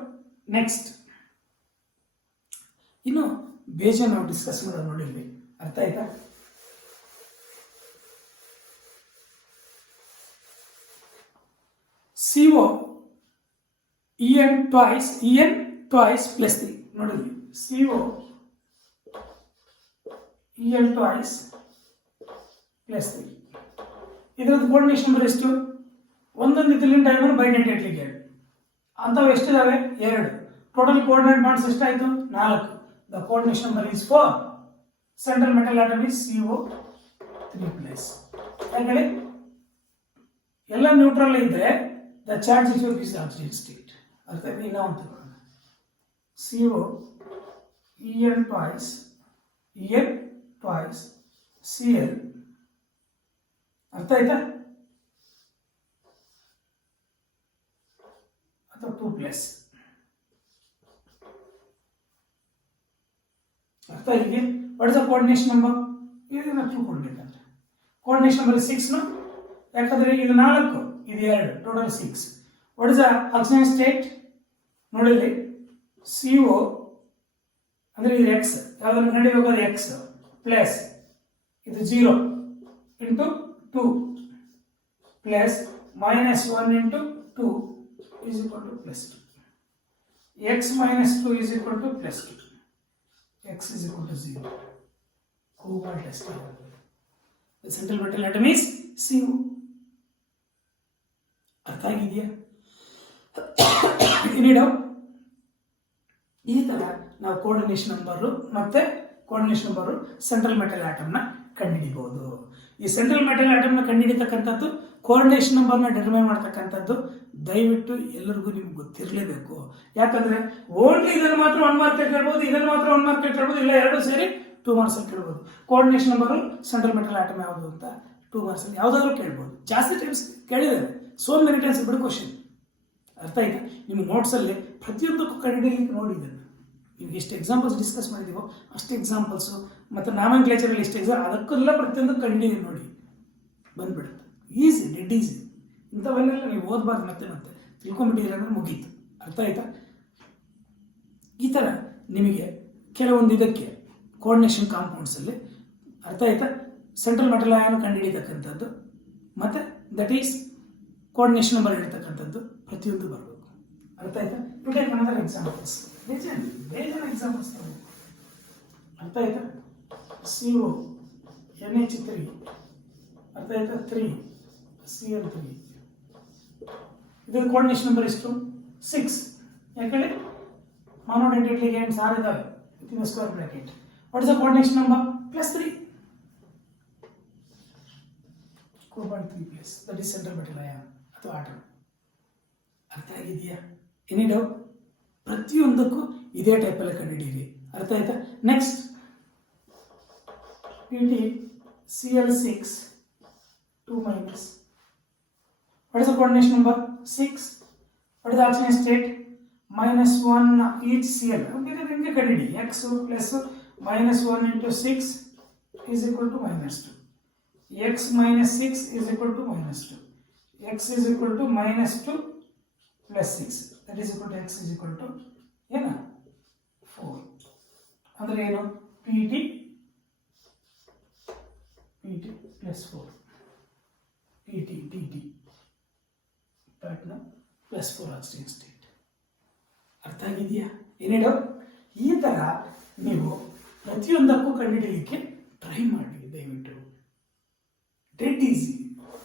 Next ಇನ್ನು ಬೇಜಾನ್ ನಾವು ಡಿಸ್ಕಸ್ ಮಾಡೋದು ನೋಡಿದ್ವಿ. ಅರ್ಥ ಆಯ್ತಾ? CO En twice plus 3 ನೋಡಿದ್ವಿ. CO En twice plus 3 ಇದರದ್ದು ಕೋಆರ್ಡಿನೇಷನ್ ನಂಬರ್ ಎಷ್ಟು? ಒಂದೊಂದು ಇಥಿಲಿನ್ ಡೈಮರ್ ಬೈಡೆಂಟೇಟ್ ಲಿಗ್ಯಾಂಡ್ ಅಂತವು ಎಷ್ಟಿದಾವೆ? 2. ಟೋಟಲ್ ಕೋಆರ್ಡಿನೇಟ್ ಬಾಂಡ್ಸ್ ಎಷ್ಟಾಯ್ತು? 4. The coordination number is 4. Central metal atom is CO3 plus. ಯಾಕಂದ್ರೆ ಎಲ್ಲ ನ್ಯೂಟ್ರಲ್ ಇದ್ರೆ the charge itself is the oxidation state. ಅರ್ಥ ಆಯ್ತಾ? ಇನ್ನೂ ಒಂದು ತಗೊಳ್ಳೋಣ. CO En twice Cl. ಅರ್ಥ ಆಯ್ತಾ? ಅಥವಾ 2 ಪ್ಲಸ್. ಅರ್ಥ ಆಗಿದೆ? What is the coordination number? ಇದನ್ನ ತಿಳ್ಕೊಳ್ಬೇಕಂದ್ರೆ ಕೋಆರ್ಡಿನೇಷನ್ ನಂಬರ್ 6 ಯಾಕಂದ್ರೆ ಇದು 4 ಇದು 2 total 6. What is the oxidation state? ನೋಡಿದ್ರಿ CO ಅಂದ್ರೆ ಇದು x ಯಾವ್ದನ್ನು ಕಂಡುಹಿಡಿಯಬೇಕಾದ್ರೆ x ಪ್ಲಸ್ ಇದು 0 into 2 plus minus 1 into 2 is equal to plus 2. X minus 2 is equal to plus 2. X is equal to 0. Cobalt test. The central metal atom is CO. ಅರ್ಥ ಆಗಿದೆಯಾ? Any doubt? ಈ ತರ ನಾವು ಕೋಆರ್ಡಿನೇಷನ್ ನಂಬರು ಮತ್ತೆ ಕೋಆರ್ಡಿನೇಷನ್ ನಂಬರು ಸೆಂಟ್ರಲ್ ಮೆಟಲ್ ಆಟಮ್ನ ಕಂಡುಹಿಡಿಬಹುದು. ಈ ಸೆಂಟ್ರಲ್ ಮೆಟಲ್ ಆಟಮ್ನ ಕಂಡುಹಿಡಿತಕ್ಕಂಥದ್ದು ಕೋಆರ್ಡಿನೇಷನ್ ನಂಬರ್ನ ಡಿಟರ್ಮೈನ್ ಮಾಡ್ತಕ್ಕಂಥದ್ದು ದಯವಿಟ್ಟು ಎಲ್ಲರಿಗೂ ನಿಮ್ಗೆ ಗೊತ್ತಿರಲೇಬೇಕು. ಯಾಕಂದ್ರೆ ಓನ್ಲಿ ಇದನ್ನು ಮಾತ್ರ 1 ಮಾರ್ಕ್ ಕೇಳ್ಬೋದು, ಇದನ್ನು ಮಾತ್ರ 1 ಮಾರ್ಕ್ ಕೇಳ್ಬೋದು, ಇಲ್ಲ ಎರಡು ಸೇರಿ 2 ಮಾರ್ಕ್ಸ್ ಕೇಳ್ಬೋದು. Coordination number central metal atom ಯಾವುದು ಅಂತ 2 ಮಾರ್ಕ್ಸ್ ಅಲ್ಲಿ ಯಾವುದಾದ್ರೂ ಕೇಳ್ಬೋದು. ಜಾಸ್ತಿ ಟೈಮ್ಸ್ ಕೇಳಿದ್ದಾರೆ, ಸೋ ಮೆನಿ ಟೈಮ್ಸ್ ಬಿಡು ಕ್ವಶನ್. ಅರ್ಥ ಆಯ್ತಾ? ನಿಮ್ಮ ನೋಟ್ಸಲ್ಲಿ ಪ್ರತಿಯೊಂದಕ್ಕೂ ಕಂಡುಹಿಡಿಯಲಿಕ್ಕೆ ನೋಡಿದ್ದೇನೆ. ನೀವು ಎಷ್ಟು ಎಕ್ಸಾಂಪಲ್ಸ್ ಡಿಸ್ಕಸ್ ಮಾಡಿದೀವೋ ಅಷ್ಟು ಎಕ್ಸಾಂಪಲ್ಸು ಮತ್ತು ನಾಮನ್ಕ್ಲೇಚರಲ್ಲಿ ಎಷ್ಟು ಎಕ್ಸಾಮ್ ಅದಕ್ಕೆಲ್ಲ ಪ್ರತಿಯೊಂದು ಕಂಡುಹಿಡಿದು ನೋಡಿ ಬಂದ್ಬಿಡುತ್ತೆ. Easy, dead easy. ಇಂಥವನ್ನೆಲ್ಲ ನೀವು ಓದಬಾರ್ದು, ಮತ್ತೆ ತಿಳ್ಕೊಂಬಿಟ್ಟಿದ್ರೆ ಅಂದ್ರೆ ಮುಗೀತು. ಅರ್ಥ ಆಯ್ತಾ? ಈ ಥರ ನಿಮಗೆ ಕೆಲವೊಂದು ಇದಕ್ಕೆ ಕೋಆರ್ಡಿನೇಷನ್ ಕಾಂಪೌಂಡ್ಸಲ್ಲಿ ಅರ್ಥ ಆಯ್ತಾ ಸೆಂಟ್ರಲ್ ಮೆಟಲ್ ಆಯನ್ ಕಂಡುಹಿಡಿತಕ್ಕಂಥದ್ದು ಮತ್ತು ದಟ್ ಈಸ್ ಕೋಆರ್ಡಿನೇಷನ್ ನಂಬರ್ ಹೇಳ್ತಕ್ಕಂಥದ್ದು ಪ್ರತಿಯೊಂದು ಬರಬೇಕು. ಅರ್ಥ ಆಯ್ತಾ? ಟುಡೇ ಅನದರ್ ಎಕ್ಸಾಂಪಲ್ಸ್, ಬೇಜಾನ್ ಎಕ್ಸಾಂಪಲ್ಸ್. ಅರ್ಥ ಆಯ್ತಾ? CO NH3 ಅರ್ಥ ಆಯ್ತಾ 3 Cl3 ಇದು ಕೋಆರ್ಡಿನೇಷನ್ ನಂಬರ್ ಎಷ್ಟು 6 ಯಾಕಂದ್ರೆ monodentate ligands are ಇದಾವೆ within the square bracket. What is the coordination number? +3 cobalt 3 plus that is central metal ion ಅಥವಾ ಆಟಮ್. ಅರ್ಥ ಆಗಿದೆಯಾ? Any doubt? ಪ್ರತಿಯೊಂದಕ್ಕೂ ಇದೇ ಟೈಪ್ ಅಲ್ಲಿ ಕಂಡುಹಿಡಿಯಿರಿ. ಅರ್ಥ ಆಯ್ತಾ? Next PtCl6 2 minus. What is the coordination number? 6. What is the oxidation state? -1 each Cl. ಹಿಂಗೆ ಕಂಡುಹಿಡಿ. X plus -1 into 6 is equal to -2. X minus 6 is equal to -2. X is equal to -2 plus 6. That is equal to X is equal to ಏನು 4. ಅಂದ್ರೆ ಏನು? PT plus 4. PT platinum plus 4 oxidation state. ಅರ್ಥ ಆಗಿದೆಯಾ? ಏನೇ ಡೌಟ್? ಈ ತರ ನೀವು ಪ್ರತಿಯೊಂದಕ್ಕೂ ಕಂಡುಹಿಡಿಯಲಿಕ್ಕೆ ಟ್ರೈ ಮಾಡಿ ದಯವಿಟ್ಟು. Dead easy.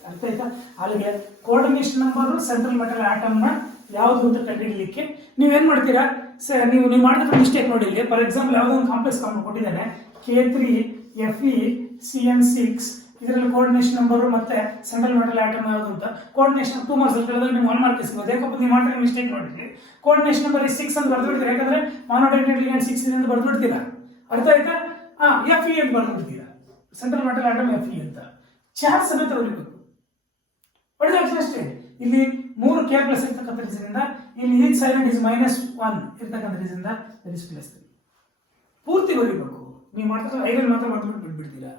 ಅರ್ಥ ಆಯ್ತಾ? ಅಲ್ಲಿಗೆ coordination number central metal atom ನ ಯಾವುದು ಅಂತ ಕಂಡುಹಿಡಿಯಲಿಕ್ಕೆ ನೀವೇನ್ ಮಾಡ್ತೀರಾ? ನೀವು ಮಾಡಿದ್ರೆ ಮಿಸ್ಟೇಕ್ ನೋಡಿ. ಇಲ್ಲಿ ಫಾರ್ ಎಕ್ಸಾಂಪಲ್ ಯಾವುದೋ ಒಂದು ಕಾಂಪ್ಲೆಕ್ಸ್ ಕಾಂಪೌಂಡ್ ಕೊಟ್ಟಿದ್ದಾನೆ K3Fe ಇದರಲ್ಲಿ ಕೋಆರ್ಡಿನೇಷನ್ ನಂಬರ್ ಮತ್ತೆ ಸೆಂಟ್ರಲ್ ಮೆಟಲ್ ಆಟಮ್ ಯಾವುದು ಅಂತ ಕೋಆರ್ಡಿನೇಷನ್ 2 ಮಾರ್ಕ್ಸ್ ಕೇಳಿದಾಗ ನೀವು 1 ಮಾರ್ಕ್ ಸಿಗೋದು. ಯಾಕಪ್ಪ ನೀವು ಮಾಡಿದ್ರೆ ಮಿಸ್ಟೇಕ್ ನೋಡಿದ್ರಿ. ಕೋಆರ್ಡಿನೇಷನ್ ನಂಬರ್ 6 ಅಂತ ಬರ್ದ್ಬಿಡ್ತೀರಾ. ಯಾಕಂದ್ರೆ monodentate ligand 6 ಇದೆ ಅಂತ ಬರ್ದ್ಬಿಡ್ತೀರಾ. ಅರ್ಥ ಆಯ್ತಾ? Fe ಅಂತ ಬರ್ದ್ಬಿಡ್ತೀರಾ. ಸೆಂಟ್ರಲ್ ಮೆಟಲ್ ಆಟಮ್ Fe ಅಂತ ಚಾರ್ಜ್ ಸಮೇತ ಬರೀಬೇಕು. ಅಷ್ಟೇ. ಇಲ್ಲಿ 3 K ಪ್ಲಸ್ ಇರ್ತಕ್ಕಂಥದ್ರಿಂದ ಇಲ್ಲಿ ಈಚ್ ಸೈಡ್ ಇಸ್ -1 ಇರ್ತಕ್ಕಂಥದ್ರಿಂದ ದಟ್ ಇಸ್ +3 ಪೂರ್ತಿ ಬರೀಬೇಕು. ನೀವು ಮಾಡ್ತಾರೆ ಐರನ್ ಮಾತ್ರ ಮಾಡ್ಬಿಟ್ಟು ಬಿಟ್ಬಿಡ್ತೀರಾ.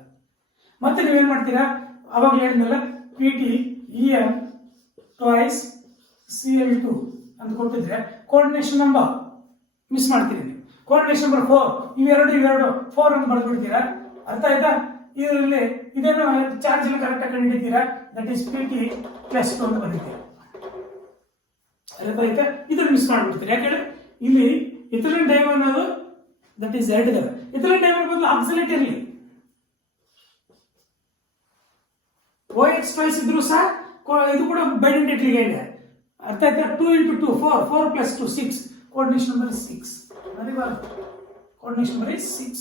ಮತ್ತೆ ನೀವೇನ್ ಮಾಡ್ತೀರಾ? ಅವಾಗ ಹೇಳಿದ್ಮೇಲೆ PtEm twice Cl2 ಅಂತ ಕೊಟ್ಟಿದ್ರೆ ಕೋಆರ್ಡಿನೇಷನ್ ನಂಬರ್ ಮಿಸ್ ಮಾಡ್ತೀರಿ ನೀವು. ಕೋಆರ್ಡಿನೇಷನ್ ನಂಬರ್ 4 ಇವೆರಡು 4 ಅಂತ ಬರ್ದ್ಬಿಡ್ತೀರಾ. ಅರ್ಥ ಆಯ್ತಾ? ಇದರಲ್ಲಿ ಇದನ್ನು ಚಾರ್ಜ್ ಎಲ್ಲ ಕರೆಕ್ಟ್ ಆಗಿ ಕಂಡುಹಿಡಿತೀರಾ. ದಟ್ ಈಸ್ Pt+2 ಅಂತ ಬರೀತೀರಾ. ಅರ್ಥ ಆಯ್ತಾ? ಇದನ್ನು ಮಿಸ್ ಮಾಡ್ಬಿಡ್ತೀರಿ. ಯಾಕಂದ್ರೆ ಇಲ್ಲಿ ಇಥಿಲಿನ್ ಡೈಮರ್ ಅನ್ನೋದು ದಟ್ ಈಸ್ Z ಇದಾವೆ. ಇಥಿಲಿನ್ ಡೈಮರ್ ಬದಲು ಆಕ್ಸಿಲೇಟ್ ಇರಲಿ. OH ಟ್ವೈಸ್ ಇದ್ರು ಸಹ ಇದು ಕೂಡ ಬೈಡೆಂಟೇಟ್ ಲಿಗಂಡ್. ಅರ್ಥ ಆಯ್ತಾ? 2 into 2 4 plus 2 6. Coordination number 6. Coordination number 6.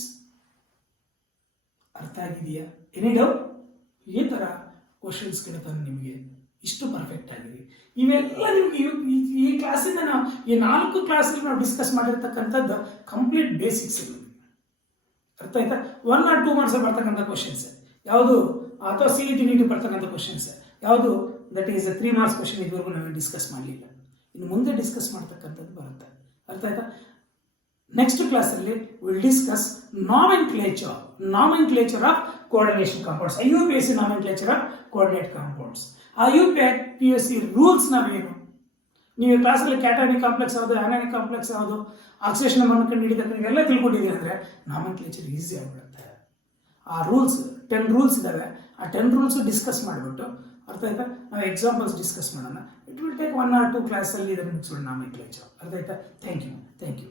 ಅರ್ಥ ಆಗಿದೆಯಾ? Any doubt? ಈ ತರ ಕ್ವಶನ್ಸ್ ಕೇಳ್ತಾನೆ ನಿಮಗೆ. ಇಷ್ಟು ಪರ್ಫೆಕ್ಟ್ ಆಗಿದೆ. ಇವೆಲ್ಲ ನಿಮ್ಗೆ ಈ ಕ್ಲಾಸಿಂದ ನಾವು ಈ 4 ಕ್ಲಾಸಲ್ಲಿ ನಾವು ಡಿಸ್ಕಸ್ ಮಾಡಿರ್ತಕ್ಕಂಥದ್ದು ಕಂಪ್ಲೀಟ್ ಬೇಸಿಕ್ಸ್. ಅರ್ಥ ಆಯ್ತಾ? 1 or 2 ಮಾರ್ಕ್ಸ್ ಬರ್ತಕ್ಕಂಥ ಕ್ವಶನ್ಸ್ ಯಾವುದು, ಅಥವಾ CET ನೀಟ್ ಬರ್ತಕ್ಕಂಥ ಕ್ವಶನ್ಸ್ ಯಾವುದು, ದಟ್ ಈಸ್ 3 ಮಾರ್ಕ್ಸ್ ಕ್ವಶನ್ ಇದುವರೆಗೂ ನಾವು ಡಿಸ್ಕಸ್ ಮಾಡಲಿಲ್ಲ. ಇನ್ನು ಮುಂದೆ ಡಿಸ್ಕಸ್ ಮಾಡ್ತಕ್ಕಂಥದ್ದು ಬರುತ್ತೆ. ಅರ್ಥ ಆಯ್ತಾ? ನೆಕ್ಸ್ಟ್ ಕ್ಲಾಸಲ್ಲಿ will discuss nomenclature of coordination compounds, IUPAC nomenclature of coordinate compounds. IUPAC rules ನಾವೇನು, ನೀವು ಕ್ಲಾಸಲ್ಲಿ ಕ್ಯಾಟಾನಿಕ್ ಕಾಂಪ್ಲೆಕ್ಸ್ ಯಾವುದು, ಆನಾನಿಕ್ ಕಾಂಪ್ಲೆಕ್ಸ್ ಯಾವುದು, ಆಕ್ಸಿಡೇಷನ್ ನಂಬರ್ ಕಂಡುಹಿಡಿದ ಎಲ್ಲ ತಿಳ್ಕೊಂಡಿದ್ದೀರಿ ಅಂದರೆ ನಾಮೆನ್ಕ್ಲೇಚರ್ ಈಸಿ ಆಗಿಬಿಡುತ್ತೆ. ಆ ರೂಲ್ಸ್ 10 ರೂಲ್ಸ್ ಇದಾವೆ. ಆ 10 ರೂಲ್ಸ್ ಡಿಸ್ಕಸ್ ಮಾಡಿಬಿಟ್ಟು, ಅರ್ಥ ಆಯ್ತಾ, ನಾವು ಎಕ್ಸಾಂಪಲ್ಸ್ ಡಿಸ್ಕಸ್ ಮಾಡೋಣ. ಇಟ್ ವಿಲ್ ಟೇಕ್ 1 or 2 ಕ್ಲಾಸಲ್ಲಿ ಇದನ್ನು ಮುಗಿಸೋಣ ನಾಮೆನ್ಕ್ಲೇಚರ್. ಅರ್ಥ ಆಯ್ತಾ? Thank you.